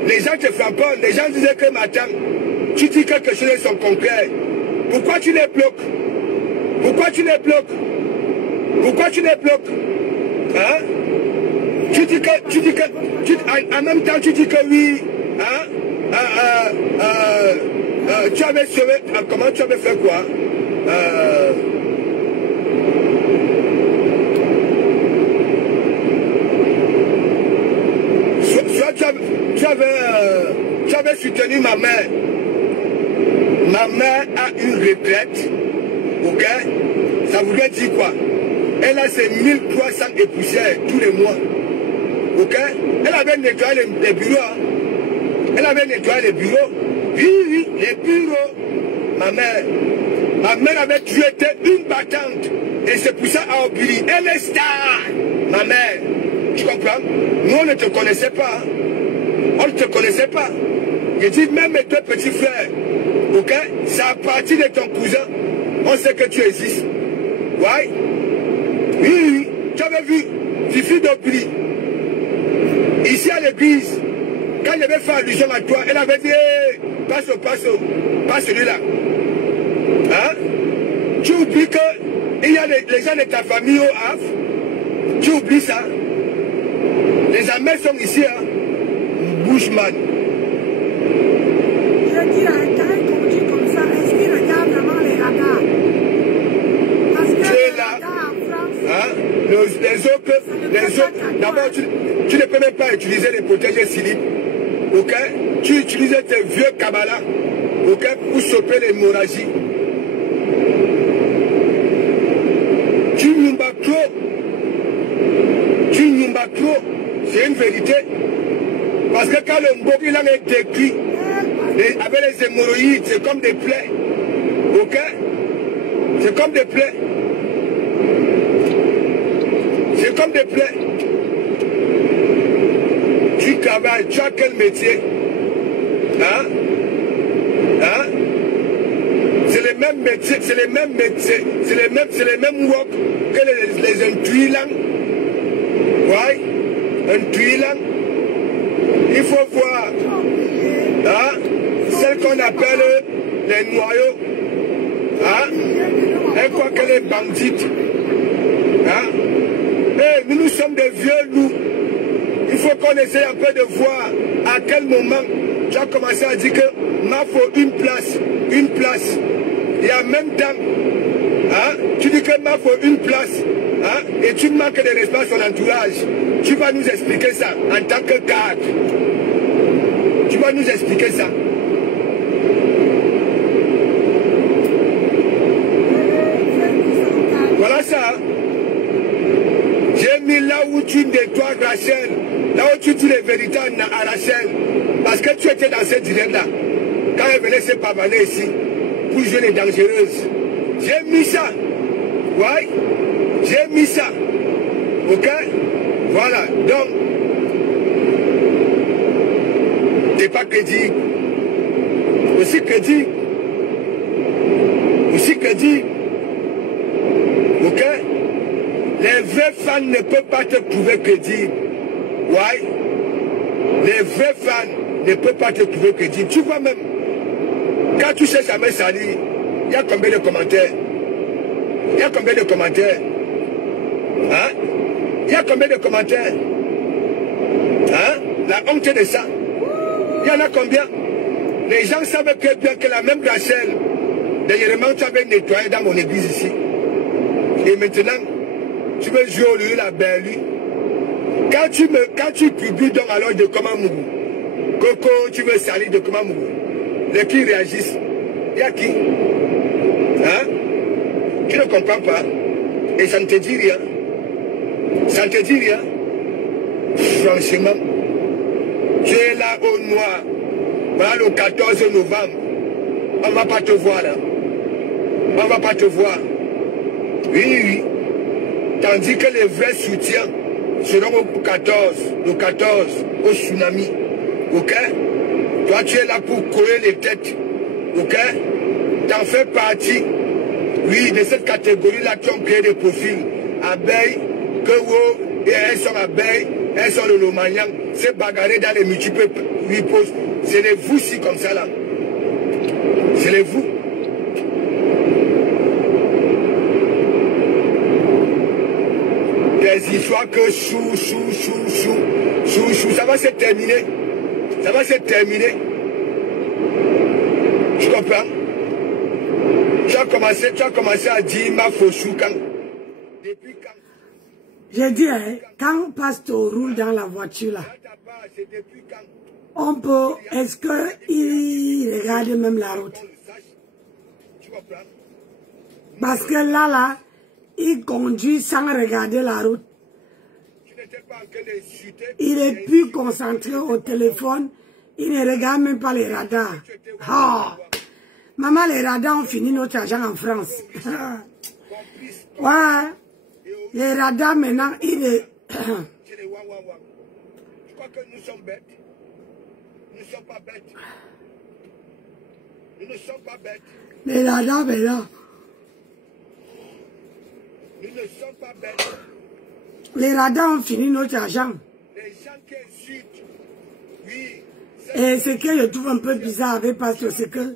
Les gens te frapponnent. Les gens disaient que maintenant, tu dis quelque chose de son concret. Pourquoi tu les bloques? Pourquoi tu les bloques? Pourquoi tu les bloques? Hein? En même temps, tu dis que oui, hein? Tu avais sauvé, comment tu avais fait quoi? Soit tu avais soutenu ma mère. Ma mère a une retraite, ok? Ça voulait dire quoi? Elle a ses 1300 et poussières tous les mois. Ok? Elle avait nettoyé les bureaux. Hein? Elle avait nettoyé les bureaux. Oui, les bureaux. Ma mère avait tué une battante. Et c'est pour ça à Obili. Elle est star. Ma mère. Tu comprends? Nous, on ne te connaissait pas. Hein? On ne te connaissait pas. Je dis même mes deux petits frères. Ok? C'est à partir de ton cousin. On sait que tu existes. Ouais? Oui, tu avais vu Fifi d'Obili. Ici à l'église, quand je vais faire allusion à toi, elle avait dit hey, passe, pas celui-là. Hein? Tu oublies qu'il y a les gens de ta famille au Havre. Tu oublies ça. Les Amers sont ici, hein? Bushman. Je dis à un tel qu'on dit comme ça, est-ce qu'il regarde vraiment les radars? Parce que les radars en France, hein? Les autres, d'abord, tu ne peux même pas utiliser les protégés Philippe. Ok? Tu utilises tes vieux Kabbalah, ok? Pour stopper l'hémorragie. Tu n'oumbas trop. C'est une vérité. Parce que quand le Mbogilang est décrit, avec les hémorroïdes, c'est comme des plaies. Ok? C'est comme des plaies. C'est comme des plaies. Tu travailles, tu as quel métier? Hein? Hein? C'est les mêmes métiers, c'est les mêmes work que les Ntuilang. Ouais? Ntuilang. Il faut voir hein, celle qu'on appelle les noyaux. Hein? Elle croit qu'elle est bandite. Hein? Et nous sommes des vieux loups. Il faut qu'on essaie un peu de voir à quel moment tu as commencé à dire que m'a faut une place. Et en même temps, hein, tu dis que m'a faut une place. Hein, et tu manques de respect à son entourage. Tu vas nous expliquer ça en tant que cadre. Tu vas nous expliquer ça. Voilà ça. J'ai mis là où tu nettoies Rachel, là où tu dis les vérités à Rachel. Parce que tu étais dans cette direct-là. Quand elle venait se pavaner ici, pour jouer les dangereuses. J'ai mis ça. Ouais. J'ai mis ça. Ok? Voilà. Donc, t'es pas crédible. Aussi crédible. Aussi crédible. Ok? Les vrais fans ne peuvent pas te trouver crédible. Ouais? Les vrais fans ne peuvent pas te trouver crédible. Tu vois même, quand tu cherches à me salir, il y a combien de commentaires? Il y a combien de commentaires? Hein? Il y a combien de commentaires? Hein? La honte de ça. Il y en a combien? Les gens savent très bien que la même Rachel, dernièrement, tu avais nettoyé dans mon église ici. Et maintenant, tu veux jouer au lieu la belle. Quand tu publies donc alors de comment Mougou, Coco, tu veux salir de comment Mougou, les qui réagissent, il y a qui? Hein? Tu ne comprends pas. Et ça ne te dit rien. Ça ne te dit rien. Franchement, tu es là au noir. Voilà le 14 novembre. On ne va pas te voir là. On ne va pas te voir. Oui, oui. Tandis que les vrais soutiens seront au 14, le 14, au tsunami. Ok? Toi, tu es là pour coller les têtes. Ok? T'en fais partie. Oui, de cette catégorie-là qui ont créé des profils. Abeilles, Kewo, et elles sont abeilles, elles sont le Lomagnan, c'est bagarré dans les multiples postes. C'est les vous-ci comme ça là. C'est les vous. Des histoires que chou, ça va se terminer. Ça va se terminer. Tu comprends? Tu as commencé à dire ma fauchou quand? Depuis quand? J'ai dit, hein, quand Pasteur roule dans la voiture là, on peut, est-ce qu'il regarde même la route? Parce que là, il conduit sans regarder la route. Il est plus concentré au téléphone, il ne regarde même pas les radars. Oh. Maman, les radars ont fini notre argent en France. Ouais. Les radars maintenant, il est... Je crois que nous sommes bêtes. Nous ne sommes pas bêtes. Nous ne sommes pas bêtes. Les radars maintenant. Nous ne sommes pas bêtes. Les radars ont fini notre argent. Les gens qui insultent, oui. Et ce que je trouve un peu bizarre avec Pasteur, c'est que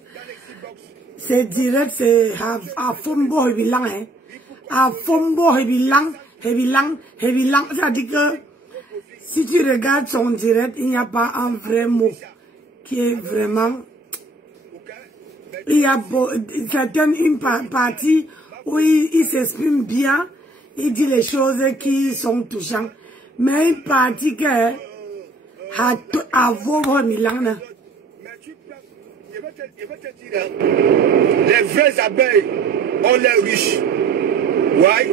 c'est direct, c'est à Fombo et Bilan, hein. À Fombo et Bilan, c'est-à-dire que si tu regardes son direct, il n'y a pas un vrai mot qui est vraiment... Il y a une partie où il s'exprime bien, il dit les choses qui sont touchantes. Mais une partie qui est à Fombo et Bilan, là. Je vais te dire, les vraies abeilles ont l'air riches. Ouais.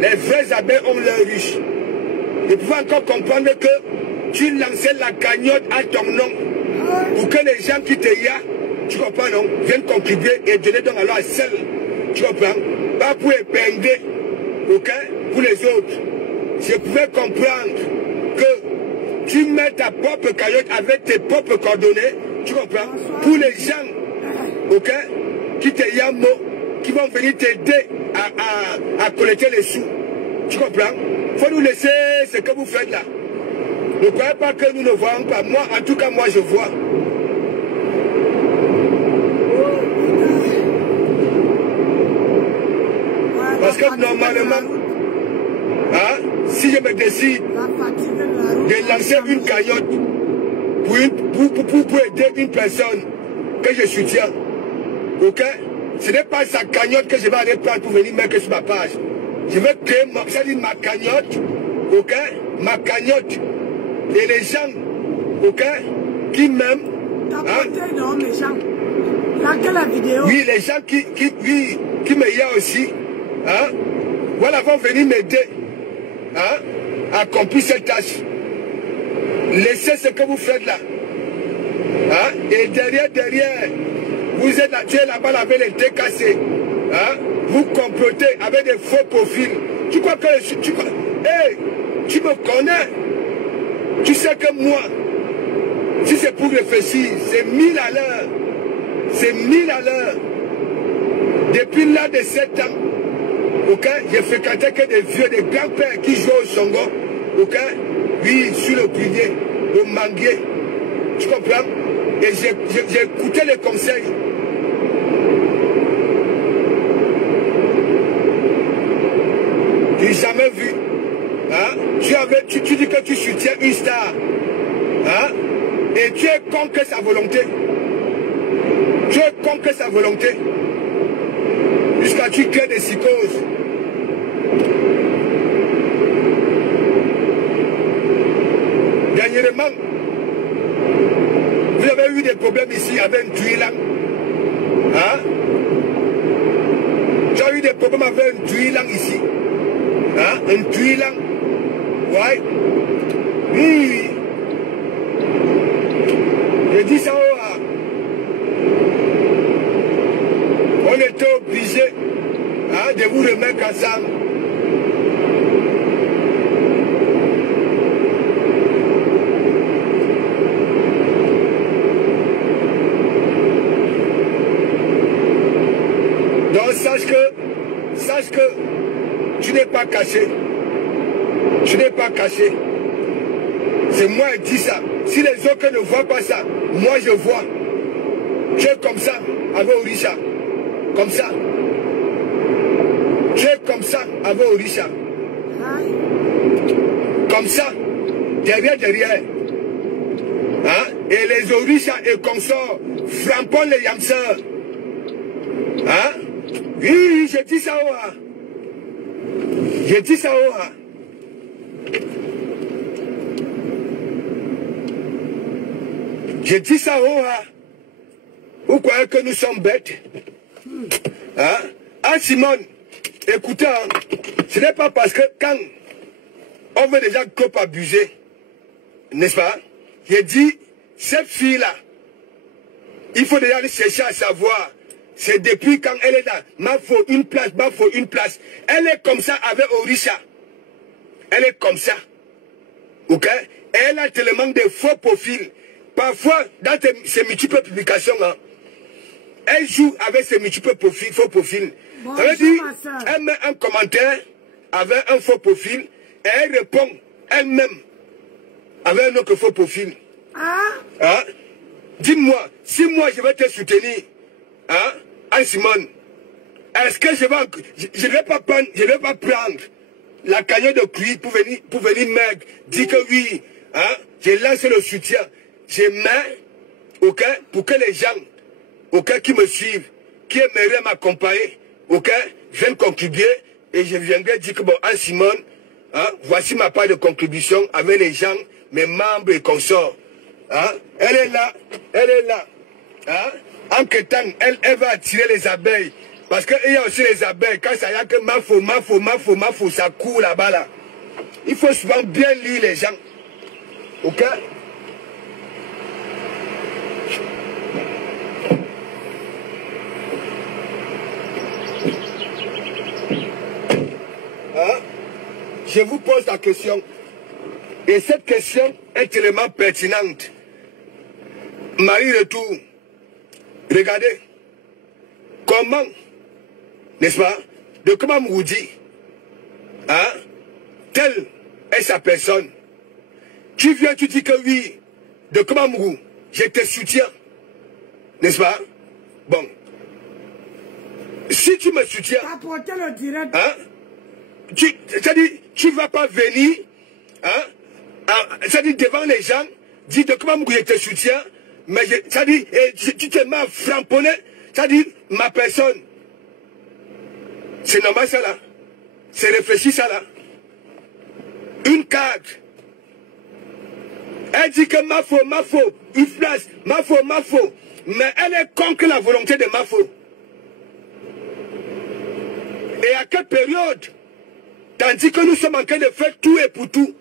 Les vraies abeilles ont l'air riches. Je pouvais encore comprendre que tu lançais la cagnotte à ton nom pour que les gens qui te y a, tu comprends, non, viennent contribuer et donner donc alors à celle, tu comprends, pas pour épingler, ok, pour les autres. Je pouvais comprendre que tu mets ta propre cagnotte avec tes propres coordonnées, tu comprends, pour les gens, ok, qui te y a mot, qui vont venir t'aider à collecter les sous. Tu comprends? Il faut nous laisser ce que vous faites là. Ne croyez pas que nous ne voyons pas. Moi, en tout cas, moi, je vois. Parce que normalement, hein, si je me décide de lancer une cagnotte pour aider une personne que je soutiens, ok, ce n'est pas sa cagnotte que je vais aller prendre pour venir mettre sur ma page. Je vais créer ma cagnotte, ok, ma cagnotte. Et les gens, ok, qui m'aiment, hein, oui, les gens qui m'aiment aussi, hein, voilà, vont venir m'aider, hein, à accomplir cette tâche. Laissez ce que vous faites là. Hein, et derrière, vous êtes là, tu es là-bas avec les TKC. Hein, vous complotez avec des faux profils. Tu crois que tu me connais? Tu sais que moi, si c'est pour réfléchir, c'est 1000 à l'heure. C'est 1000 à l'heure. Depuis l'âge de 7 ans, ok, j'ai fréquenté que des vieux, des grands-pères qui jouent au songo, ok, oui, sur le prier, le manguier. Tu comprends? Et j'ai écouté les conseils. Tu n'as jamais vu. Hein? Tu dis que tu soutiens une star. Hein? Et tu es contre sa volonté. Tu es contre sa volonté. Jusqu'à ce que tu crées des psychoses. Dernièrement, vous avez eu des problèmes ici avec un Tuilang. Hein? Tu as eu des problèmes avec un Tuilang ici. Hein? Un Tuilang. Ouais. Oui. Je dis ça au on était obligé, hein, de vous remettre ensemble. Donc sache que tu n'es pas caché. Tu n'es pas caché. C'est moi qui dis ça. Si les autres ne voient pas ça, moi je vois. Tu es comme ça avec Orisha. Comme ça. Tu es comme ça avec Orisha. Comme ça. Derrière. Hein? Et les Orisha et consorts frappent les yamseurs. Hein? Oui, j'ai dit ça au ha. J'ai dit ça au ha. J'ai dit ça au ha. Vous croyez que nous sommes bêtes? Hein? Ah Simone, écoutez, hein, ce n'est pas parce que quand on veut déjà trop abuser, n'est-ce pas? J'ai dit, cette fille-là, il faut déjà aller chercher à savoir. C'est depuis quand elle est là, m'a faut une place. Elle est comme ça avec Orisha. Elle est comme ça. Ok? Et elle a tellement de faux profils. Parfois, dans ses multiples publications, hein, elle joue avec ses multiples profils, faux profils. Bon, ça veut dire, elle met un commentaire avec un faux profil et elle répond elle-même avec un autre faux profil. Hein? Dis-moi, si moi je vais te soutenir, hein, Anne-Simone, est-ce que je ne vais pas prendre la cagnotte de cuir pour venir m'aider, dire que oui, hein, j'ai lancé le soutien, je mets, ok, pour que les gens, ok, qui me suivent, qui aimeraient m'accompagner, ok, viennent contribuer et je viendrai dire que bon, Anne-Simone, hein, voici ma part de contribution avec les gens, mes membres et consorts. Hein, elle est là. Hein, en quêtant, elle va attirer les abeilles. Parce qu'il y a aussi les abeilles. Quand ça y a que ma faux, ça court là-bas là. Il faut souvent bien lire les gens. Ok? Hein? Je vous pose la question. Et cette question est tellement pertinente. Marie Retour, regardez comment, n'est-ce pas, de comment Moudi, hein, telle est sa personne. Tu viens, tu dis que oui, de Komambourou, je te soutiens. N'est-ce pas? Bon. Si tu me soutiens, Apportez le direct. Hein? C'est-à-dire, tu ne vas pas venir, hein? C'est-à-dire, devant les gens, dire de Komambourou, je te soutiens, mais c'est-à-dire, tu te mets à framponner, c'est-à-dire, ma personne. C'est normal ça là. C'est réfléchi ça là. Une carte. Elle dit que Mafo, une place, Mafo. Mais elle est contre la volonté de Mafo. Et à quelle période? Tandis que nous sommes en train de faire tout et pour tout.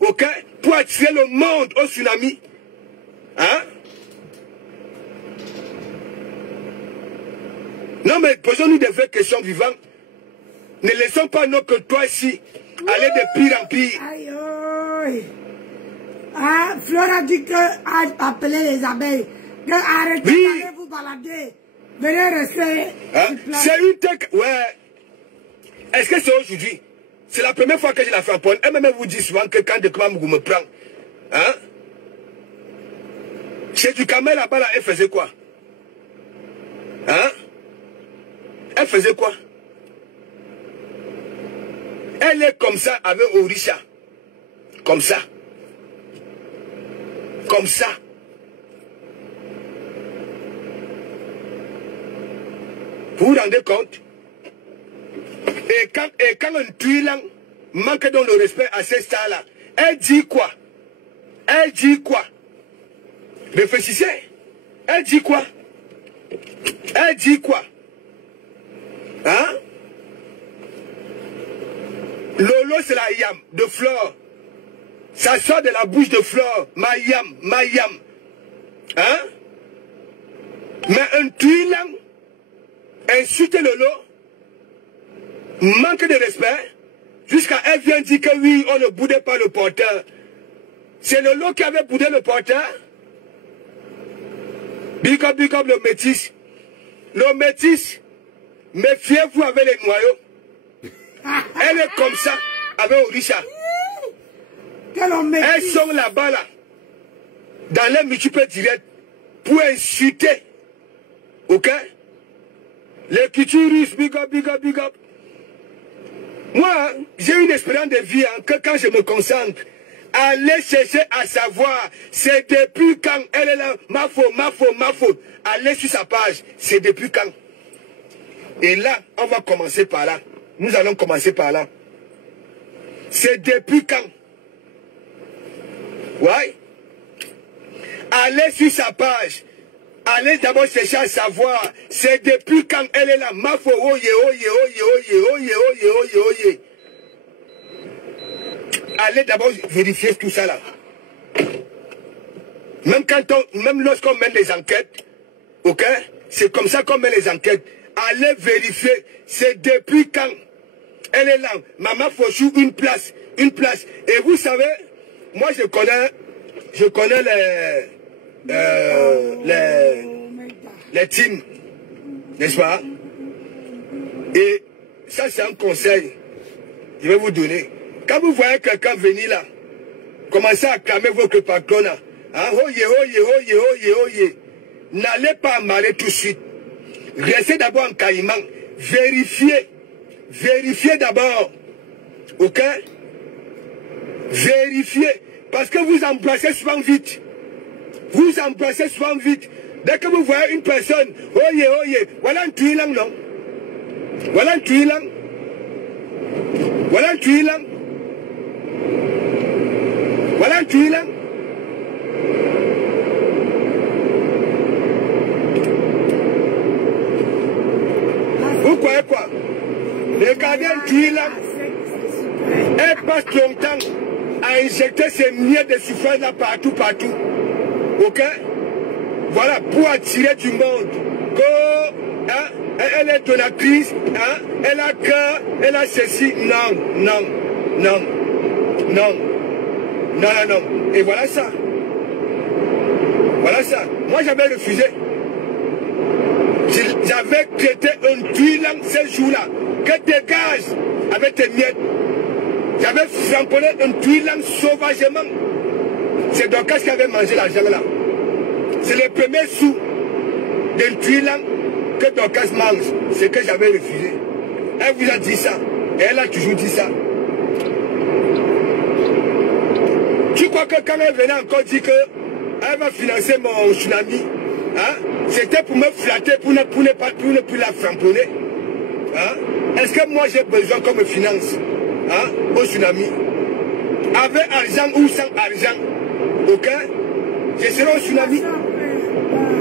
Ok? Pour attirer le monde au tsunami. Hein? Non mais posons-nous des vraies questions vivantes. Ne laissons pas que toi ici aller de pire en pire. Aïe, aïe. Ah, Fleur a dit que a appelé les abeilles. Que arrêtez d'aller vous balader. Venez rester. Hein? C'est une tech. Ouais. Est-ce que c'est aujourd'hui? C'est la première fois que je la framponne. Elle-même vous dit souvent que quand de Komambourou me prend. Hein? Chez du Kamel là-bas, là, elle faisait quoi? Hein? Elle faisait quoi? Elle est comme ça avec Orisha. Comme ça. Comme ça. Vous vous rendez compte? Et quand un tuilan manque dans le respect à ces stars-là, elle dit quoi? Elle dit quoi? Réfléchissez. Elle dit quoi? Elle dit quoi? Hein? Lolo, c'est la yam de Flore. Ça sort de la bouche de Flore. Ma yam. Hein? Mais un tuilan insulte Lolo, manque de respect, jusqu'à elle vient dire que oui, on ne boudait pas le porteur. C'est Lolo qui avait boudé le porteur. Big up le métis. Le métis, méfiez-vous avec les noyaux. Elle est comme ça, avec Orisha. Elles sont là-bas, là, dans les multiples directs, pour insulter. Ok? Les cultures russes, big up. Moi, j'ai une expérience de vie, hein, que quand je me concentre, allez chercher à savoir, c'est depuis quand elle est là, ma faute. Allez sur sa page, c'est depuis quand. Et là, on va commencer par là. Nous allons commencer par là. C'est depuis quand? Ouais. Allez sur sa page. Allez d'abord chercher à savoir, c'est depuis quand elle est là. Mafo, oye. Allez d'abord vérifier tout ça là. Même lorsqu'on mène les enquêtes, ok? C'est comme ça qu'on mène les enquêtes. Allez vérifier, c'est depuis quand elle est là. Maman Fochou, une place. Et vous savez, moi je connais les teams, n'est-ce pas? Et ça c'est un conseil, je vais vous donner. Quand vous voyez quelqu'un venir là, commencez à clamer votre patronat. Hein? Oye. N'allez pas amarrer tout de suite. Restez d'abord en caïman. Vérifiez d'abord. Ok? Vérifiez. Parce que vous embrassez souvent vite. Dès que vous voyez une personne, oye. Voilà un tuilang, non? Voilà un tuilang. Vous croyez quoi? Regardez un tuilang. Elle passe longtemps à injecter ses miettes de souffrance là partout. Ok? Voilà, pour attirer du monde. Hein? Elle est donatrice, hein? Elle a cœur, elle a ceci. Non. Et voilà ça. Moi j'avais refusé. J'avais traité un tuilang ce jour-là. Que dégage avec tes miettes. J'avais framponné un tuilang sauvagement. C'est Dorcas qui avait mangé l'argent là. C'est le premier sou de tuilan que Dorcas mange. C'est que j'avais refusé. Elle vous a dit ça. Et elle a toujours dit ça. Tu crois que quand elle venait encore dire qu'elle va financer mon tsunami, hein, c'était pour me flatter, pour ne plus la framponner. Hein? Est-ce que moi j'ai besoin qu'on me finance, hein, au tsunami? Avec argent ou sans argent, ok? Je serai au tsunami.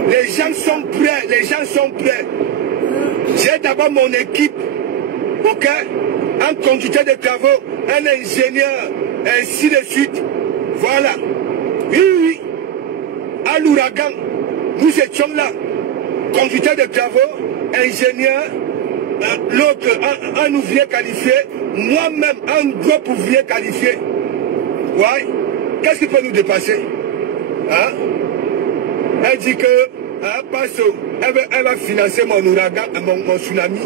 Les gens sont prêts, les gens sont prêts. J'ai d'abord mon équipe, ok? Un conducteur de travaux, un ingénieur, ainsi de suite. Voilà. Oui, oui. À l'ouragan, nous étions là. Conducteur de travaux, ingénieur, l'autre, un ouvrier qualifié, moi-même, un gros ouvrier qualifié. Ouais. Qu'est-ce qui peut nous dépasser? Hein? Elle dit que, hein, elle va financer mon ouragan, mon tsunami.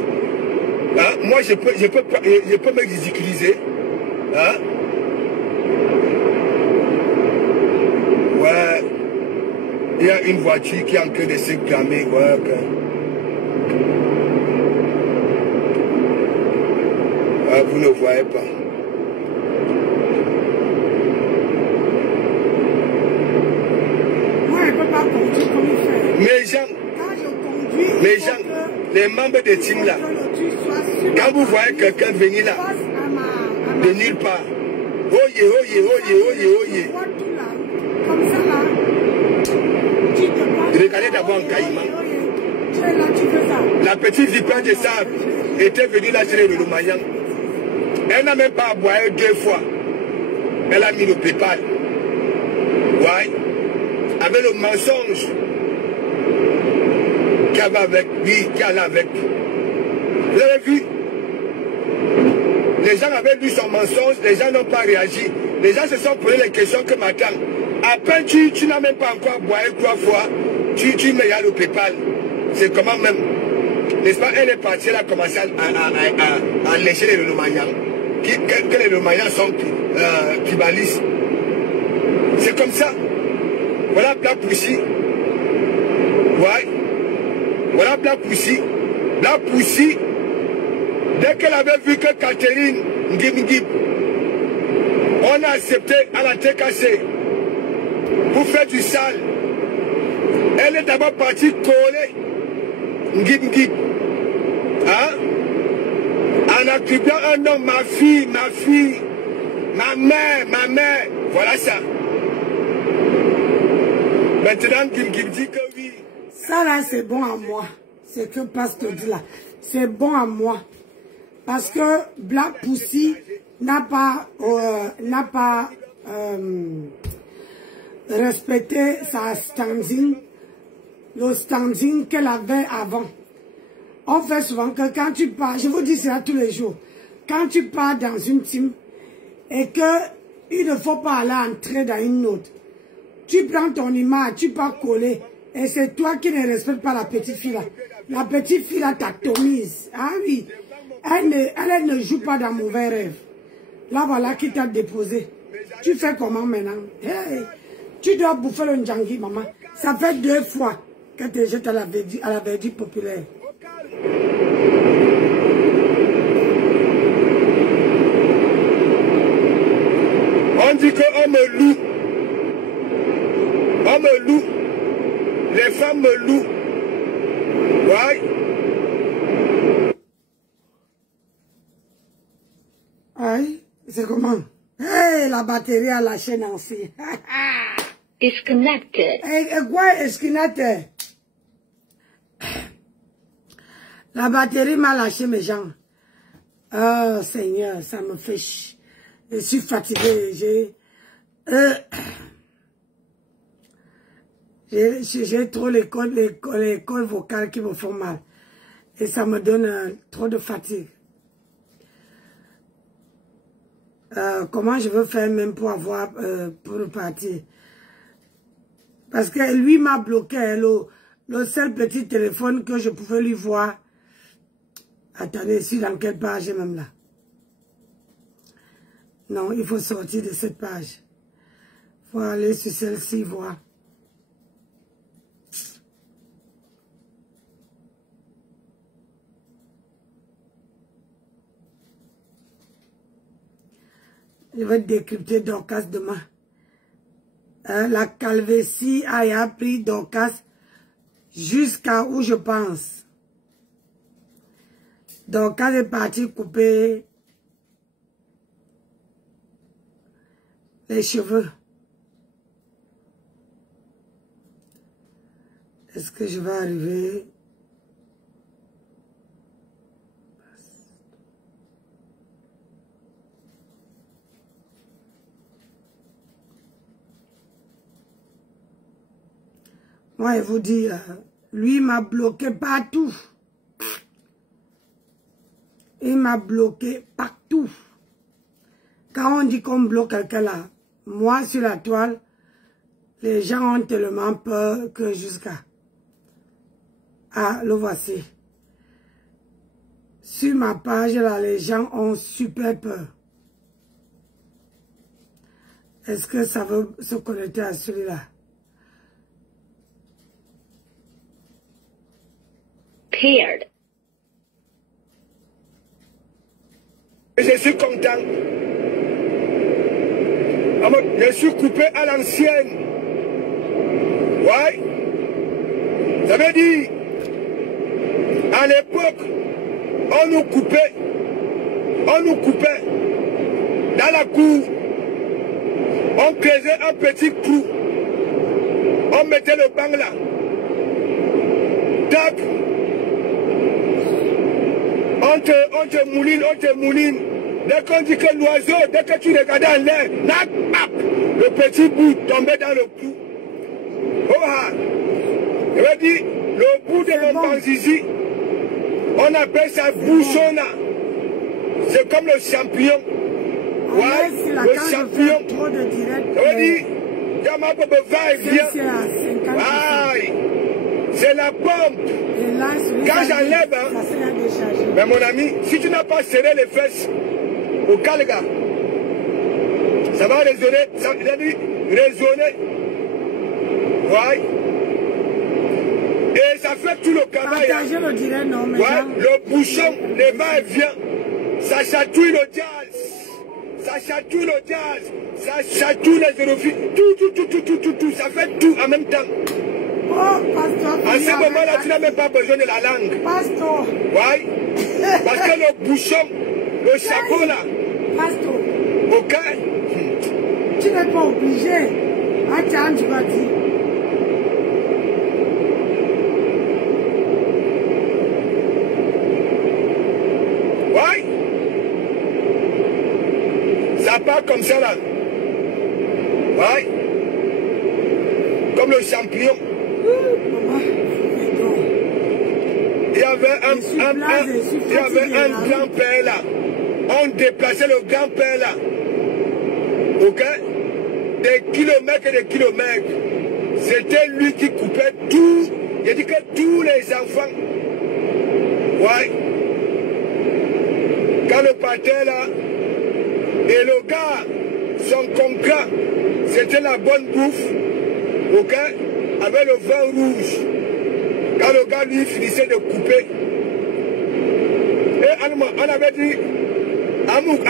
Hein? Moi, je peux me ridiculiser. Hein? Ouais. Il y a une voiture qui est en train de se cramer. Ouais, okay. Ah, vous ne voyez pas. Moi, je ne peux pas conduire comme il fait. Mes gens, Quand je conduis, les gens, les membres de team là, quand vous voyez quelqu'un venir là, de nulle part, oye, oye, oye, oye, oye. Comme ça là, regardez d'abord en caïman. La petite vipère de sable était venue là chez le Romayan. Elle n'a même pas boire 2 fois. Elle a mis le PayPal. Ouais. Avec le mensonge qui avait avec lui, qui allait avec. Vous avez vu? Les gens avaient lu son mensonge, les gens n'ont pas réagi. Les gens se sont posé les questions que m'attendent. Après, tu n'as même pas encore boire 3 fois, tu mets le PayPal. C'est comment même? N'est-ce pas? Elle est partie, elle a commencé à lécher les Romagnans. Que les Romagnans sont tribalistes. C'est comme ça. Voilà Black Pussy. Ouais. Voilà Black Pussy. Black Pussy, dès qu'elle avait vu que Catherine Ngib, on a accepté à la TKC pour faire du sale. Elle est d'abord partie coller Ngib. Hein? En attribuant un nom, ma fille, ma mère. Voilà ça. Maintenant, Ngib dit que oui. Ça là, c'est bon à moi. C'est que Pasteur dit là. C'est bon à moi. Parce que Black Pussy n'a pas respecté sa standing, le standing qu'elle avait avant. On fait souvent que quand tu pars, je vous dis ça tous les jours, quand tu pars dans une team et que il ne faut pas aller entrer dans une autre, tu prends ton image, tu pars coller et c'est toi qui ne respectes pas la petite fille là. La petite fille là t'atomise. Ah oui, elle ne joue pas dans mauvais rêve. Là voilà qui t'a déposé. Tu fais comment maintenant? Hey, tu dois bouffer le njangui, maman. Ça fait 2 fois que tu jettes à la verdure populaire. On dit qu'on me loue. On me loue. Les femmes me louent. Ouais. Aïe, c'est comment? Hey, la batterie a lâché Nancy. Disconnected. Hey, quoi, disconnected? La batterie m'a lâché mes gens. Oh Seigneur, ça me fait chier. Je suis fatiguée. J'ai trop les cordes vocales qui me font mal. Et ça me donne trop de fatigue. Comment je veux faire même pour repartir? Parce que lui m'a bloqué. Le seul petit téléphone que je pouvais lui voir. Attendez, ici dans quelle page même là? Non, il faut sortir de cette page. Faut aller sur celle-ci, voir. Je vais décrypter Dorcas demain. La calvétie a pris Dorcas jusqu'à où je pense. Dorcas est parti couper les cheveux. Est-ce que je vais arriver? Moi, je vous dis, lui m'a bloqué partout. Il m'a bloqué partout. Quand on dit qu'on bloque quelqu'un là, moi sur la toile, les gens ont tellement peur que jusqu'à... Ah, le voici. Sur ma page là, les gens ont super peur. Est-ce que ça veut se connecter à celui-là? Paired. Je suis content. Je suis coupé à l'ancienne. Ouais. Ça veut dire, à l'époque, on nous coupait dans la cour. On creusait un petit trou. On mettait le banc là. Tac. On te mouline. Dès qu'on dit que l'oiseau, dès que tu regardais en l'air, le petit bout tombait dans le trou. Oh ah! Je veux dire, le bout de mon banzizi, on appelle ça bouchona. C'est comme le champignon. Ouais, le champignon. Je veux dire, Yamabobo va et vient. Aïe! C'est la pompe. Quand j'enlève, hein, mais mon ami, si tu n'as pas serré les fesses au calga, ça va résonner, ça veut dire résonner. Ouais. Et ça fait tout le travail. Hein. Ouais. Le bouchon, les va-et-vient, ça chatouille le jazz. Ça chatouille le jazz. Ça chatouille les aérophiles. Tout. Ça fait tout en même temps. Oh, pasteur, à ce moment-là, tu n'as même pas besoin de la langue. Pasteur. Oui. Parce que le bouchon, le chapeau là. Pasteur. Ok. Tu n'es pas obligé. Attends, tu vas dire. Oui. Ça part comme ça là. Oui. Comme le champignon. Il y avait un grand-père là. On déplaçait le grand-père là. Ok? Des kilomètres et des kilomètres. C'était lui qui coupait tout. Il dit que tous les enfants. Ouais. Quand le partait là, et le gars, son contrat, c'était la bonne bouffe. Ok? Avec le vin rouge. Quand le gars lui finissait de couper, et on avait dit Amouk,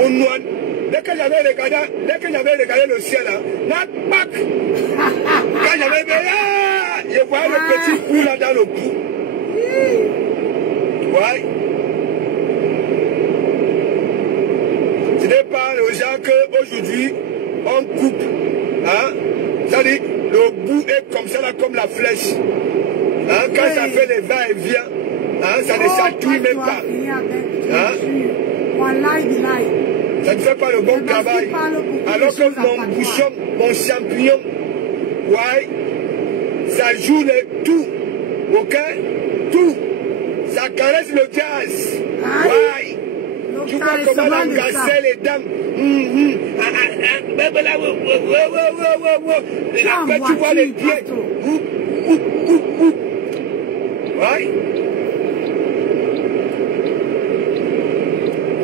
on noie. Dès que j'avais regardé le ciel, là, quand j'avais vu, je voyais le petit coup là dans le cou. Ouais. Ce n'est pas aux gens qu'aujourd'hui, on coupe. Hein? Ça dit, le bout est comme ça, là, comme la flèche. Hein? Quand ça fait les va-et-vient, hein? Ça ne chatouille même pas. Hein? Ça ne fait pas le bon travail. Alors que mon bouchon, mon champignon, ouais, ça joue tout. Ok? Tout. Ça caresse le jazz. Ouais. Tu vois comment on cassait les dents. Après, tu vois les pieds. Ouais.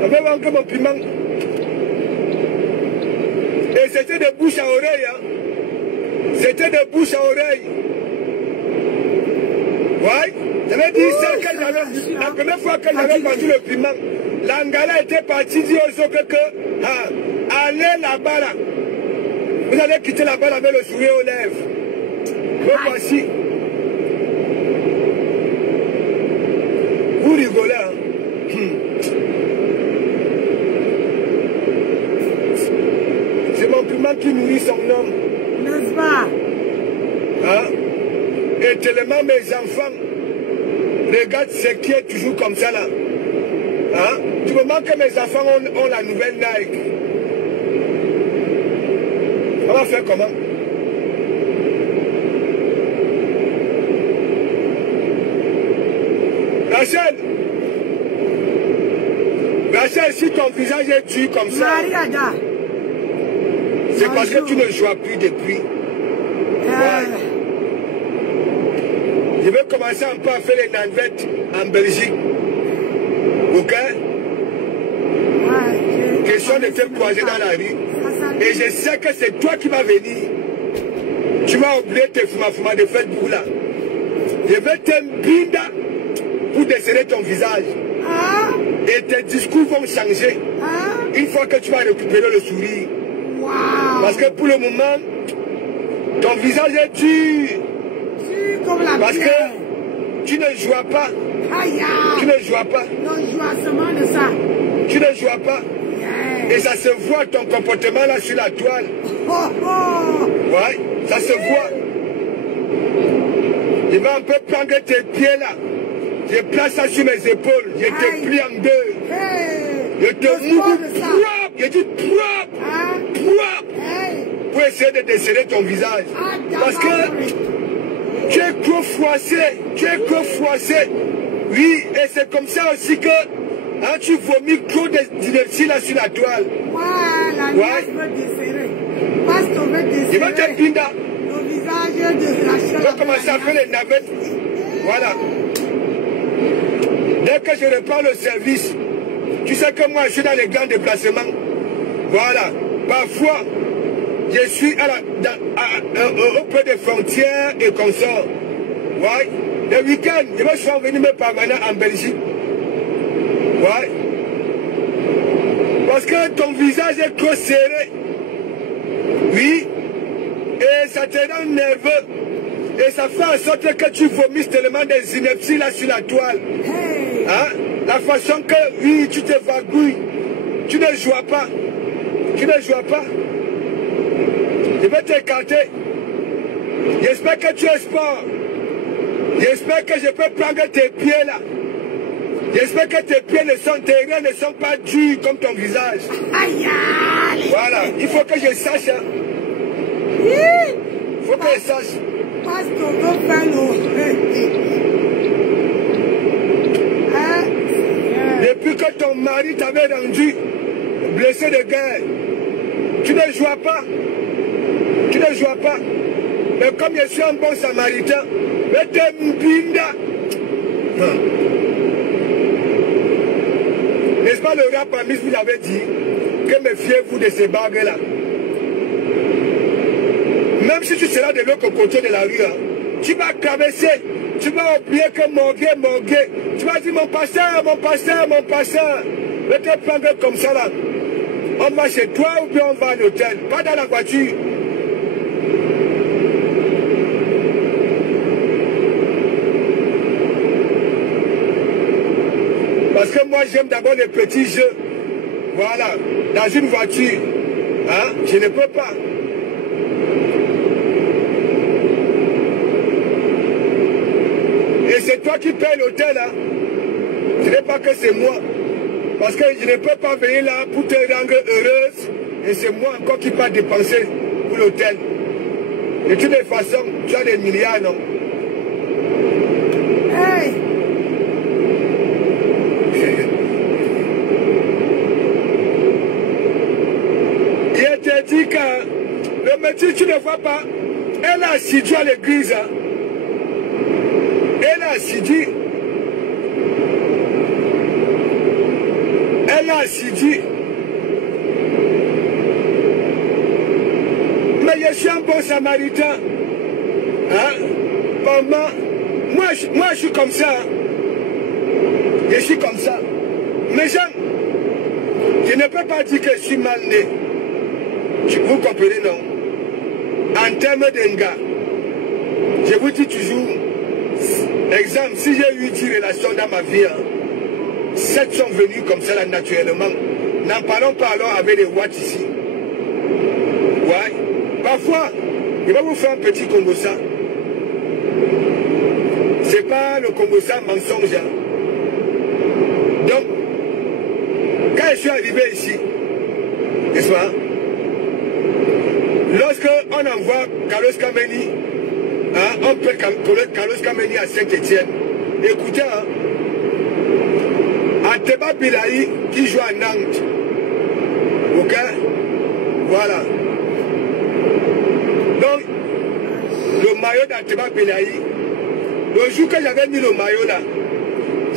Ça fait encore mon piment. c'était de bouche à oreille. Hein. C'était de bouche à oreille. Ouais. J'avais dit ça que la première fois que j'avais vendu le piment, l'Angala était parti dire aux autres que allez là-bas là. Vous allez quitter là-bas avec le sourire aux lèvres. Me voici. Vous rigolez, hein? C'est mon piment qui nourrit son homme. N'est-ce pas? Hein? Et tellement mes enfants regardent ce qui est toujours comme ça là. Hein? Du moment que mes enfants ont la nouvelle Nike, on va faire comment? Rachel, si ton visage est dur comme ça, c'est parce que tu ne joues plus depuis. Ouais. Je vais commencer un peu à faire les navettes en Belgique. Ok? Question de te croiser dans la rue. Et je sais que c'est toi qui vas venir. Tu vas oublier tes fuma de Facebook là. Je vais te binda pour desserrer ton visage. Et tes discours vont changer. Une fois que tu vas récupérer le sourire. Parce que pour le moment, ton visage est dur. Parce que tu ne joues pas. Tu ne joues pas. Tu ne joues pas. Et ça se voit ton comportement là sur la toile. Ouais, ça se voit. Je vais un peu prendre tes pieds là. Je place ça sur mes épaules. Je te plie en deux. Je te mouille propre. Je dis propre. Propre. Pour essayer de desserrer ton visage. Parce que tu es trop froissé. Tu es trop froissé. Oui, et c'est comme ça aussi que tu vomis trop d'inertie là sur la toile. Ouais. Il va te pinda. Je vais commencer à faire les navettes. Voilà. Dès que je reprends le service, tu sais que moi je suis dans les grands déplacements. Voilà. Parfois, je suis auprès des frontières et consorts. Ouais. Le week-end, je vais souvent venir me parvenir en Belgique. Ouais. Parce que ton visage est trop serré. Oui. Et ça te rend nerveux. Et ça fait en sorte que tu vomisses tellement des inepties là sur la toile. Hein? La façon que, oui, tu te vagouilles. Tu ne joues pas. Tu ne joues pas. Je vais t'écarter. J'espère que tu es sport. J'espère que je peux prendre tes pieds là. J'espère que tes pieds tes reins ne sont pas durs comme ton visage. Voilà, il faut que je sache. Hein. Il faut que je sache. Depuis que ton mari t'avait rendu blessé de guerre, tu ne joues pas. Tu ne joues pas. Mais comme je suis un bon samaritain, mais t'es mbinda. N'est-ce pas le rap Amis vous avait dit que méfiez-vous de ces bagues-là. Même si tu seras de l'autre côté de la rue, hein, tu vas traverser, tu vas oublier que Morgué. Tu vas dire mon pasteur. Je vais te prendre comme ça là. On va chez toi ou bien on va à l'hôtel, pas dans la voiture. Parce que moi j'aime d'abord les petits jeux. Voilà, dans une voiture. Hein, je ne peux pas. Et c'est toi qui payes l'hôtel, hein. Ce n'est pas que c'est moi. Parce que je ne peux pas venir là pour te rendre heureuse. Et c'est moi encore qui va dépenser pour l'hôtel. De toutes les façons, tu as des milliards, non? Hey! Je te dis que le métier, tu ne vois pas. Elle a assidu à l'église. Hein. Elle a assidu. Elle a assidu. bon samaritain. Hein? Maman, moi je suis comme ça. Hein? Je suis comme ça. Mais je ne peux pas dire que je suis mal né. Vous comprenez, non? En termes d'un gars, je vous dis toujours, exemple, si j'ai eu 10 relations dans ma vie, hein, 7 sont venues comme ça là, naturellement. N'en parlons pas alors avec les watts ici. Ouais. Parfois, je vais vous faire un petit Congo-ça. C'est pas le Congo-ça mensonge. Hein. Donc, quand je suis arrivé ici, n'est-ce pas? Lorsque on envoie Carlos Kameni, hein, on peut Carlos Kameni à Saint-Etienne. Écoutez, hein, Ateba Bilaï qui joue à Nantes. Ok? Voilà. Donc, le maillot d'Ateba Bilaï, le jour que j'avais mis le maillot là,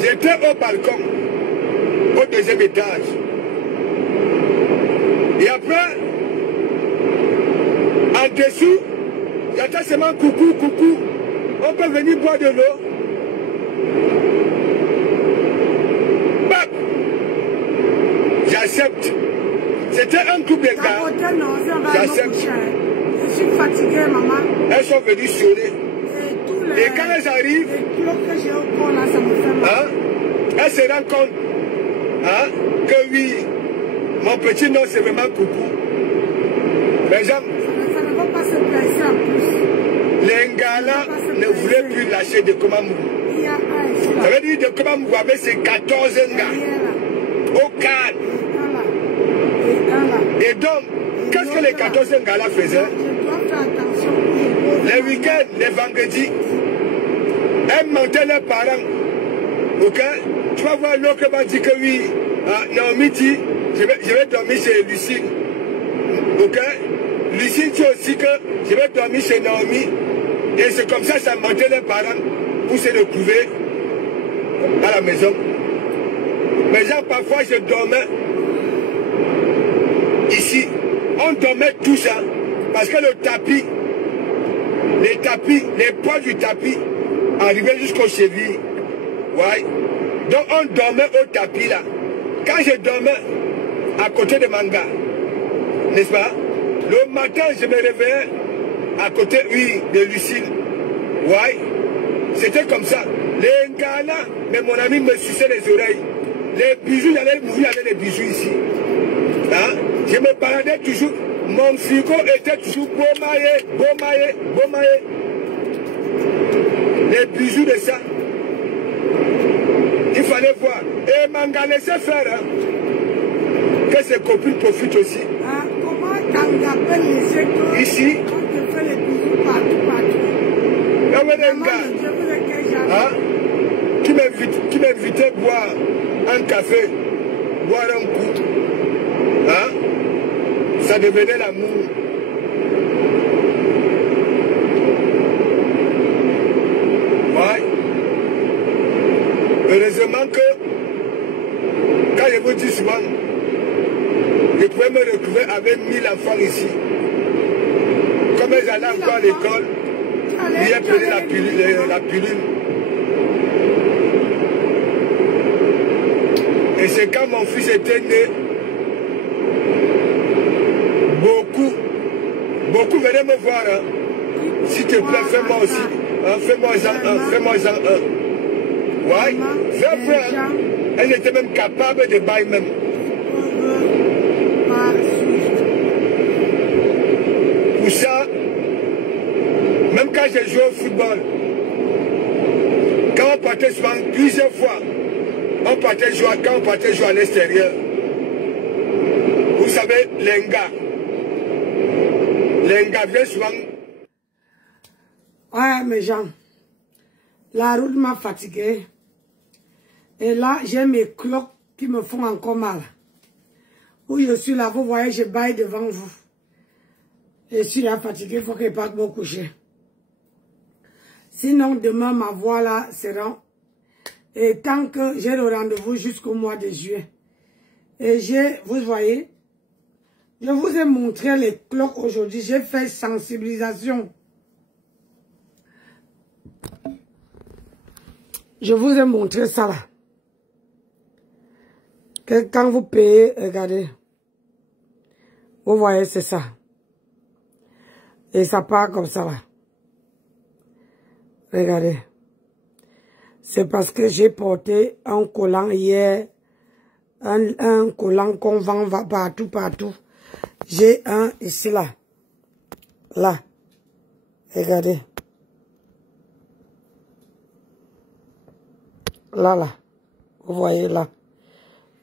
j'étais au balcon, au deuxième étage. Et après, en dessous, j'attends seulement coucou, coucou. On peut venir boire de l'eau. Bap! J'accepte. C'était un couple de gars. J'accepte. Je suis fatiguée, maman. Elles sont venues sonner. Et quand elles arrivent, hein, elles se rendent compte, hein, que oui, mon petit nom c'est vraiment coucou. Mais j'aime. Ça ne va pas se placer en plus. Les Ngala ne voulaient plus lâcher de Komamou. Ça veut dire de Komamou avec ses 14 Ngala. Au cadre. Et donc, qu'est-ce que les 14 Ngala faisaient? Les week-ends, les vendredis, elles mentaient leurs parents. Ok? Tu vas voir l'autre qui va dire que oui, Naomi dit, je vais dormir chez Lucille. Ok? Lucille dit aussi que je vais dormir chez Naomi. Et c'est comme ça mentait les parents pour se retrouver à la maison. Mais genre, parfois, je dormais ici. On dormait tout ça. Parce que le tapis, les poids du tapis arrivaient jusqu'aux chevilles. Ouais. Donc, on dormait au tapis là. Quand je dormais à côté de Manga, n'est-ce pas? Le matin, je me réveillais à côté, oui, de Lucille. Ouais. C'était comme ça. Les Ngala, mais mon ami me suçait les oreilles. Les bijoux, j'allais mourir avec les bijoux ici. Hein? Je me baladais toujours. Mon frigo était toujours beaumaillé. Les bijoux de ça. Il fallait voir. Et Manga laissait faire. Hein? Que ses copines profitent aussi. Ah, comment t'appelles les écoles? Ici. On te fait les bisous partout. Hein? Qui m'invitait boire un café, boire un coup. Hein? Ça devenait l'amour. Ouais. Heureusement que, quand je vous dis souvent, je pouvais me retrouver avec 1000 enfants ici. Comme ils allaient encore à l'école, ils prenaient la pilule. Et c'est quand mon fils était né, beaucoup venaient me voir. Hein. S'il te plaît, fais-moi aussi. Hein, fais-moi-en un. Ouais, fais-moi. Elle était même capable de bailler même. Pour ça, même quand j'ai joué au football, quand on partait souvent, plusieurs fois, quand on partait jouer à l'extérieur, vous savez, les gars viennent souvent. Ouais, mes gens, la route m'a fatigué. Et là, j'ai mes cloques qui me font encore mal. Où je suis là, vous voyez, je baille devant vous. Je suis là fatigué, il faut que je parte me coucher. Sinon, demain, ma voix là sera... Et tant que j'ai le rendez-vous jusqu'au mois de juillet. Et j'ai, vous voyez, Je vous ai montré les cloques aujourd'hui. J'ai fait sensibilisation. Je vous ai montré ça là. Que quand vous payez, regardez. Vous voyez, c'est ça. Et ça part comme ça là. Regardez. C'est parce que j'ai porté un collant hier. Un collant qu'on vend partout, partout. J'ai un ici là. Là. Regardez. Là, là. Vous voyez là.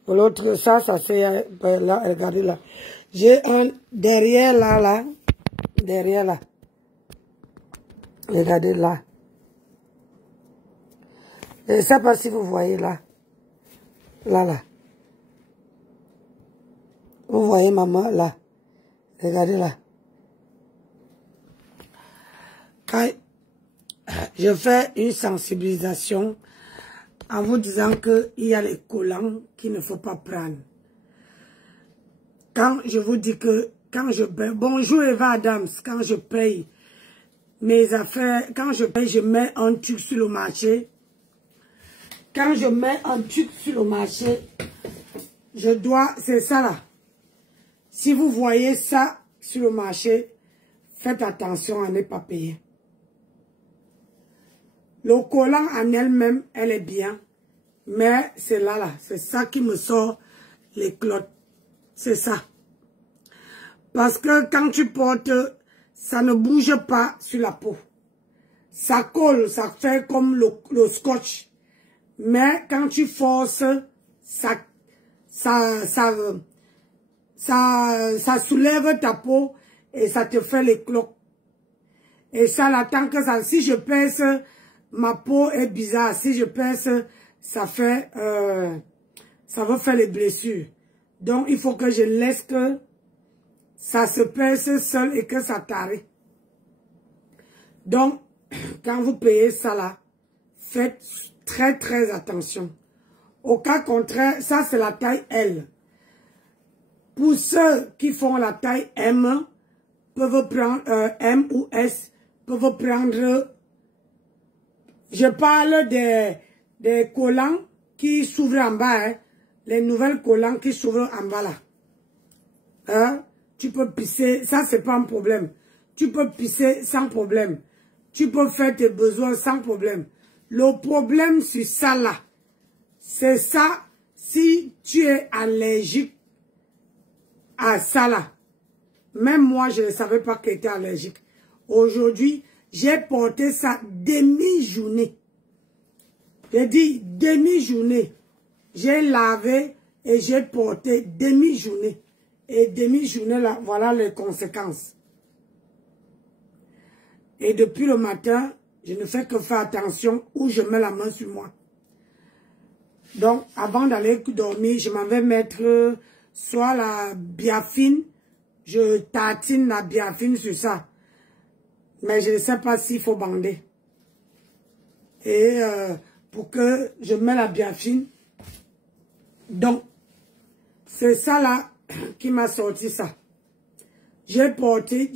L'autre, ça c'est là, regardez là. J'ai un derrière là, là. Derrière là. Regardez là. Je ne sais pas si vous voyez là. Là, là. Vous voyez maman là. Regardez là. Quand je fais une sensibilisation en vous disant qu'il y a les collants qu'il ne faut pas prendre. Quand je vous dis que quand je paye, bonjour Eva Adams, quand je paye mes affaires, quand je paye, je mets un truc sur le marché. Quand je mets un truc sur le marché, je dois, c'est ça là. Si vous voyez ça sur le marché, faites attention à ne pas payer. Le collant en elle-même, elle est bien. Mais c'est là, là. C'est ça qui me sort les clottes. C'est ça. Parce que quand tu portes, ça ne bouge pas sur la peau. Ça colle, ça fait comme le scotch. Mais quand tu forces, ça soulève ta peau et ça te fait les cloques. Et ça, là, tant que ça, si je pèse, ma peau est bizarre. Si je pèse, ça fait, ça va faire les blessures. Donc, il faut que je laisse que ça se pèse seul et que ça t'arrête. Donc, quand vous payez ça là, faites très très attention. Au cas contraire, ça c'est la taille L. Pour ceux qui font la taille M, peuvent prendre M ou S, peuvent prendre. Je parle des collants qui s'ouvrent en bas, hein, les nouvelles collants qui s'ouvrent en bas là. Hein? Tu peux pisser, ça c'est pas un problème. Tu peux pisser sans problème. Tu peux faire tes besoins sans problème. Le problème sur ça là, c'est ça, si tu es allergique à ça là. Même moi, je ne savais pas que j'étais allergique. Aujourd'hui, j'ai porté ça demi-journée. J'ai dit demi-journée. J'ai lavé et j'ai porté demi-journée. Et demi-journée, là, voilà les conséquences. Et depuis le matin, je ne fais que faire attention où je mets la main sur moi. Donc, avant d'aller dormir, je m'en vais mettre soit la biafine, je tartine la biafine sur ça. Mais je ne sais pas s'il faut bander. Et pour que je mette la biafine. Donc, c'est ça là qui m'a sorti ça. J'ai porté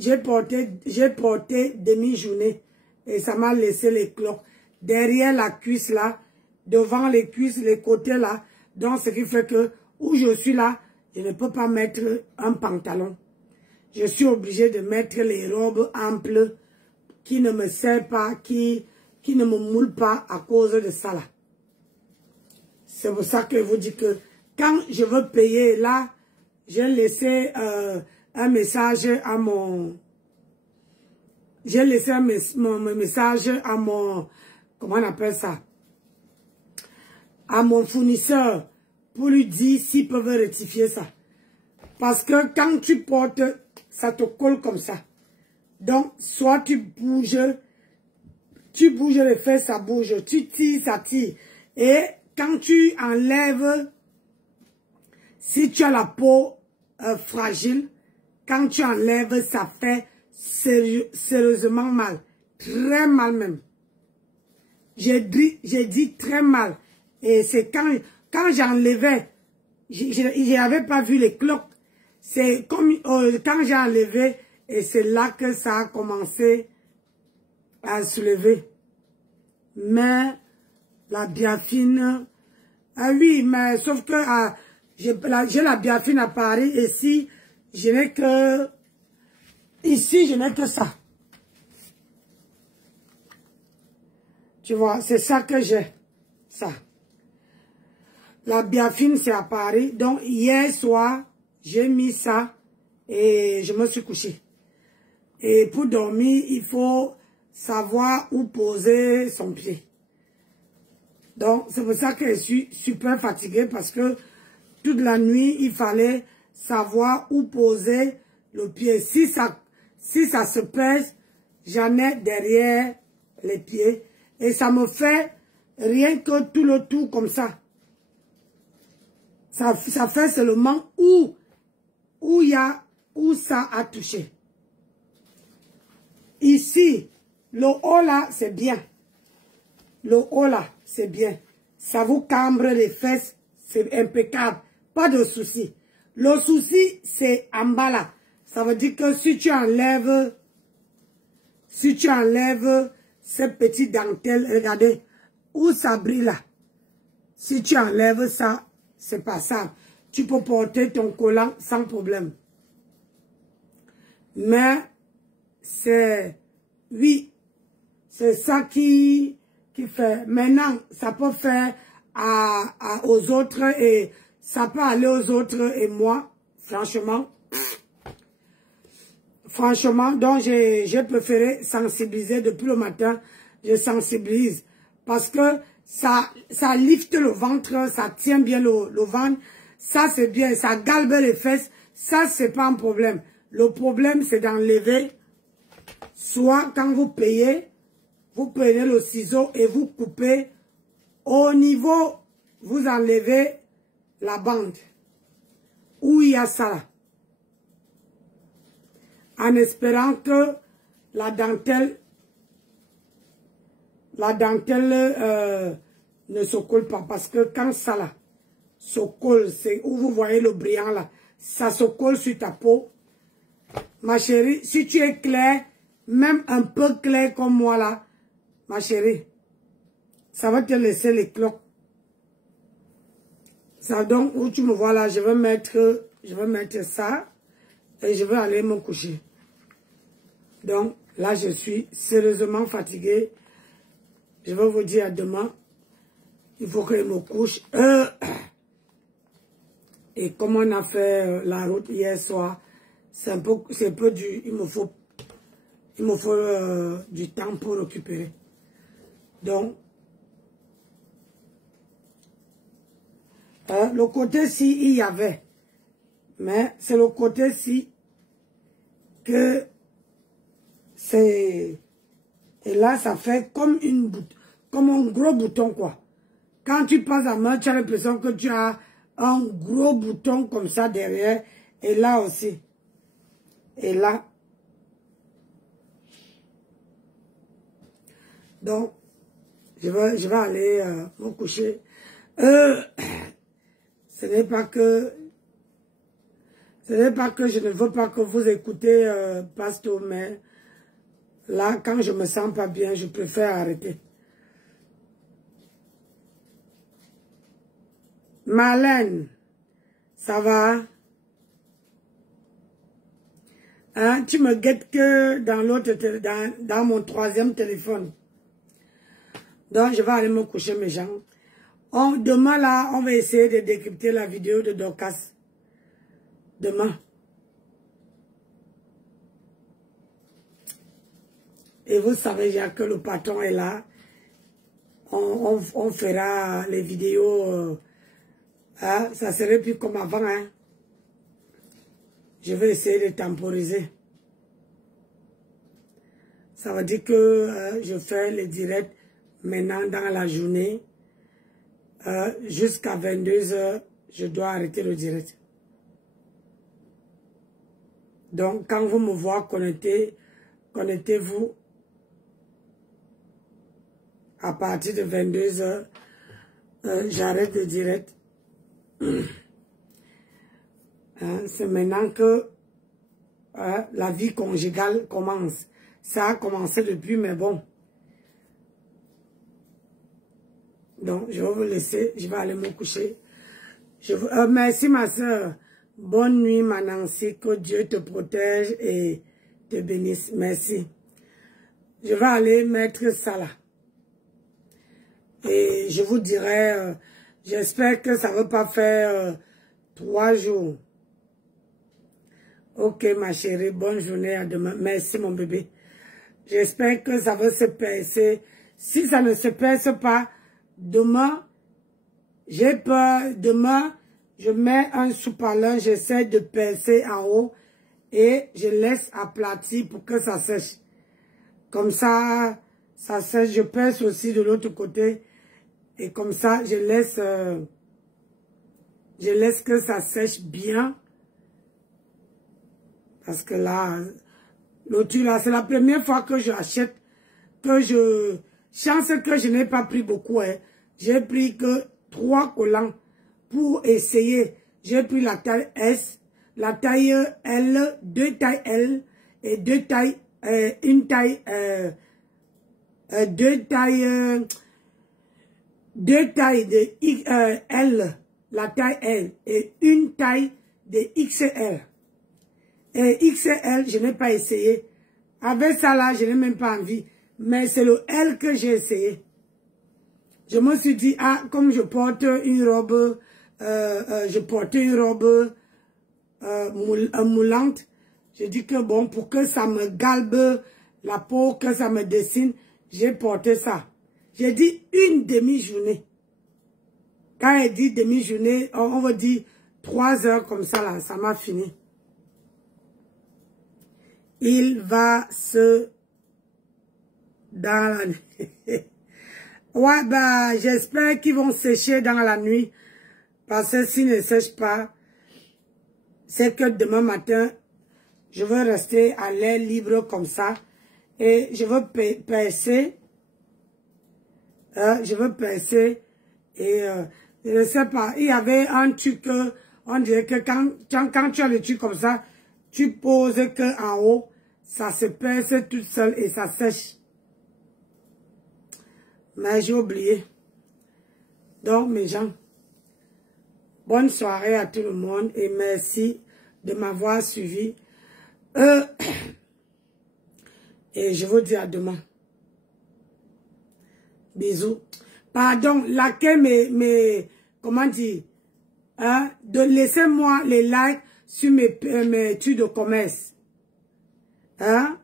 demi-journée et ça m'a laissé les cloques. Derrière la cuisse là, devant les cuisses, les côtés là. Donc, ce qui fait que où je suis là, je ne peux pas mettre un pantalon. Je suis obligée de mettre les robes amples qui ne me servent pas, qui ne me moulent pas à cause de ça là. C'est pour ça que je vous dis que quand je veux payer là, j'ai laissé un message à mon... J'ai laissé mon message à mon... Comment on appelle ça? À mon fournisseur pour lui dire s'ils peuvent rectifier ça. Parce que quand tu portes, ça te colle comme ça. Donc, soit tu bouges les fesses, ça bouge. Tu tires, ça tire. Et quand tu enlèves, si tu as la peau fragile, quand tu enlèves, ça fait sérieusement mal. Très mal même. J'ai dit très mal. Et c'est quand j'enlevais, je n'avais pas vu les cloques. c'est comme quand j'ai enlevé, et c'est là que ça a commencé à se lever. Mais la biafine, ah oui, mais sauf que j'ai la biafine à Paris, et si je n'ai que, ici je n'ai que ça. Tu vois, c'est ça que j'ai, ça. La biafine, c'est à Paris. Donc, hier soir, j'ai mis ça et je me suis couché. Et pour dormir, il faut savoir où poser son pied. Donc, c'est pour ça que je suis super fatiguée parce que toute la nuit, il fallait savoir où poser le pied. Si ça se pèse, j'en ai derrière les pieds. Et ça me fait rien que tout le tour comme ça. Ça fait seulement où ça a touché. Ici, le haut là, c'est bien. Le haut là, c'est bien. Ça vous cambre les fesses, c'est impeccable. Pas de souci. Le souci, c'est en bas là. Ça veut dire que si tu enlèves ces petites dentelles, regardez, où ça brille là. Si tu enlèves ça, c'est pas ça. Tu peux porter ton collant sans problème. Mais c'est, oui, c'est ça qui fait. Maintenant, ça peut faire aux autres et ça peut aller aux autres et moi, franchement. Franchement, donc j'ai préféré sensibiliser depuis le matin. Je sensibilise parce que ça lifte le ventre, ça tient bien le ventre. Ça, c'est bien, ça galbe les fesses. Ça, c'est pas un problème. Le problème, c'est d'enlever. Soit quand vous payez, vous prenez le ciseau et vous coupez. Au niveau, vous enlevez la bande. Où il y a ça là. En espérant que la dentelle ne se colle pas. Parce que quand ça là se colle, c'est où vous voyez le brillant là, ça se colle sur ta peau. Ma chérie, si tu es clair, même un peu clair comme moi là, ma chérie, ça va te laisser les cloques. Ça donc, où tu me vois là, je vais mettre ça et je vais aller me coucher. Donc, là, je suis sérieusement fatiguée. Je vais vous dire à demain. Il faut que je me couche. Et comme on a fait la route hier soir, c'est un peu dur. Il me faut du temps pour récupérer. Donc, le côté-ci, il y avait. Mais c'est le côté-ci que c'est... Et là, ça fait comme un gros bouton, quoi. Quand tu passes à main, tu as l'impression que tu as un gros bouton comme ça derrière. Et là aussi. Et là. Donc, je vais aller me coucher. Ce n'est pas que je ne veux pas que vous écoutez Pasteur, mais là, quand je me sens pas bien, je préfère arrêter. Marlène, ça va? Hein, tu me guettes que dans dans mon troisième téléphone. Donc, je vais aller me coucher, mes gens. Demain, là, on va essayer de décrypter la vidéo de Dorcas. Demain. Et vous savez déjà que le patron est là. On fera les vidéos. Hein, ça serait plus comme avant. Hein. Je vais essayer de temporiser. Ça veut dire que je fais les directs maintenant dans la journée. Jusqu'à 22 h, je dois arrêter le direct. Donc, quand vous me voyez connecté, connectez-vous à partir de 22 h. J'arrête le direct. Hein, c'est maintenant que la vie conjugale commence. Ça a commencé depuis, mais bon. Donc, je vais vous laisser. Je vais aller me coucher. Merci, ma soeur. Bonne nuit, ma Nancy. Que Dieu te protège et te bénisse. Merci. Je vais aller mettre ça là. Et je vous dirai, j'espère que ça ne va pas faire 3 jours. Ok, ma chérie, bonne journée, à demain. Merci, mon bébé. J'espère que ça va se percer. Si ça ne se perce pas, demain, j'ai peur. Demain, je mets un sous-parleur, j'essaie de percer en haut et je laisse aplatir pour que ça sèche. Comme ça, ça sèche. Je perce aussi de l'autre côté et comme ça, je laisse que ça sèche bien. Parce que là, l'outil là, c'est la première fois que j'achète, chance que je n'ai pas pris beaucoup, hein. J'ai pris que 3 collants pour essayer. J'ai pris la taille S, la taille L, 2 tailles L et 2 tailles, une taille, 2 tailles de L, la taille L et une taille de XL. Et XL, je n'ai pas essayé. Avec ça là, je n'ai même pas envie. Mais c'est le L que j'ai essayé. Je me suis dit, ah, comme je porte une robe, moulante, je dis que bon, pour que ça me galbe la peau, que ça me dessine, j'ai porté ça. J'ai dit une demi-journée. Quand elle dit demi-journée, on va dire 3 heures comme ça là, ça m'a fini. Il va se dans la nuit. Ouais, bah, j'espère qu'ils vont sécher dans la nuit. Parce que s'ils ne sèchent pas, c'est que demain matin, je vais rester à l'air libre comme ça. Et je vais percer. Je vais percer. Et je ne sais pas, il y avait un truc, on dirait que quand tu as le truc comme ça, tu poses que en haut, ça se perce tout seul et ça sèche. Mais j'ai oublié. Donc, mes gens, bonne soirée à tout le monde et merci de m'avoir suivi. Et je vous dis à demain. Bisous. Pardon, laquelle comment dire, hein, de laisser-moi les likes sur mes trucs de commerce. Hein?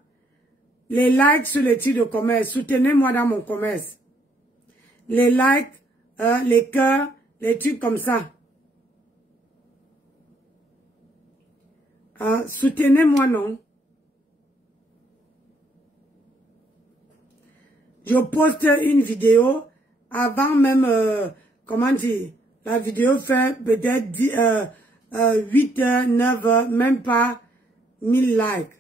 Les likes sur les trucs de commerce. Soutenez-moi dans mon commerce. Les likes, les cœurs, les trucs comme ça. Hein? Soutenez-moi, non? Je poste une vidéo avant même, comment dire, la vidéo fait peut-être 8 heures, 9 heures, même pas 1000 likes.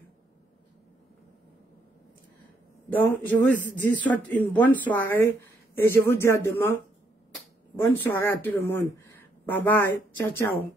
Donc, je vous dis soit une bonne soirée et je vous dis à demain. Bonne soirée à tout le monde. Bye bye. Ciao, ciao.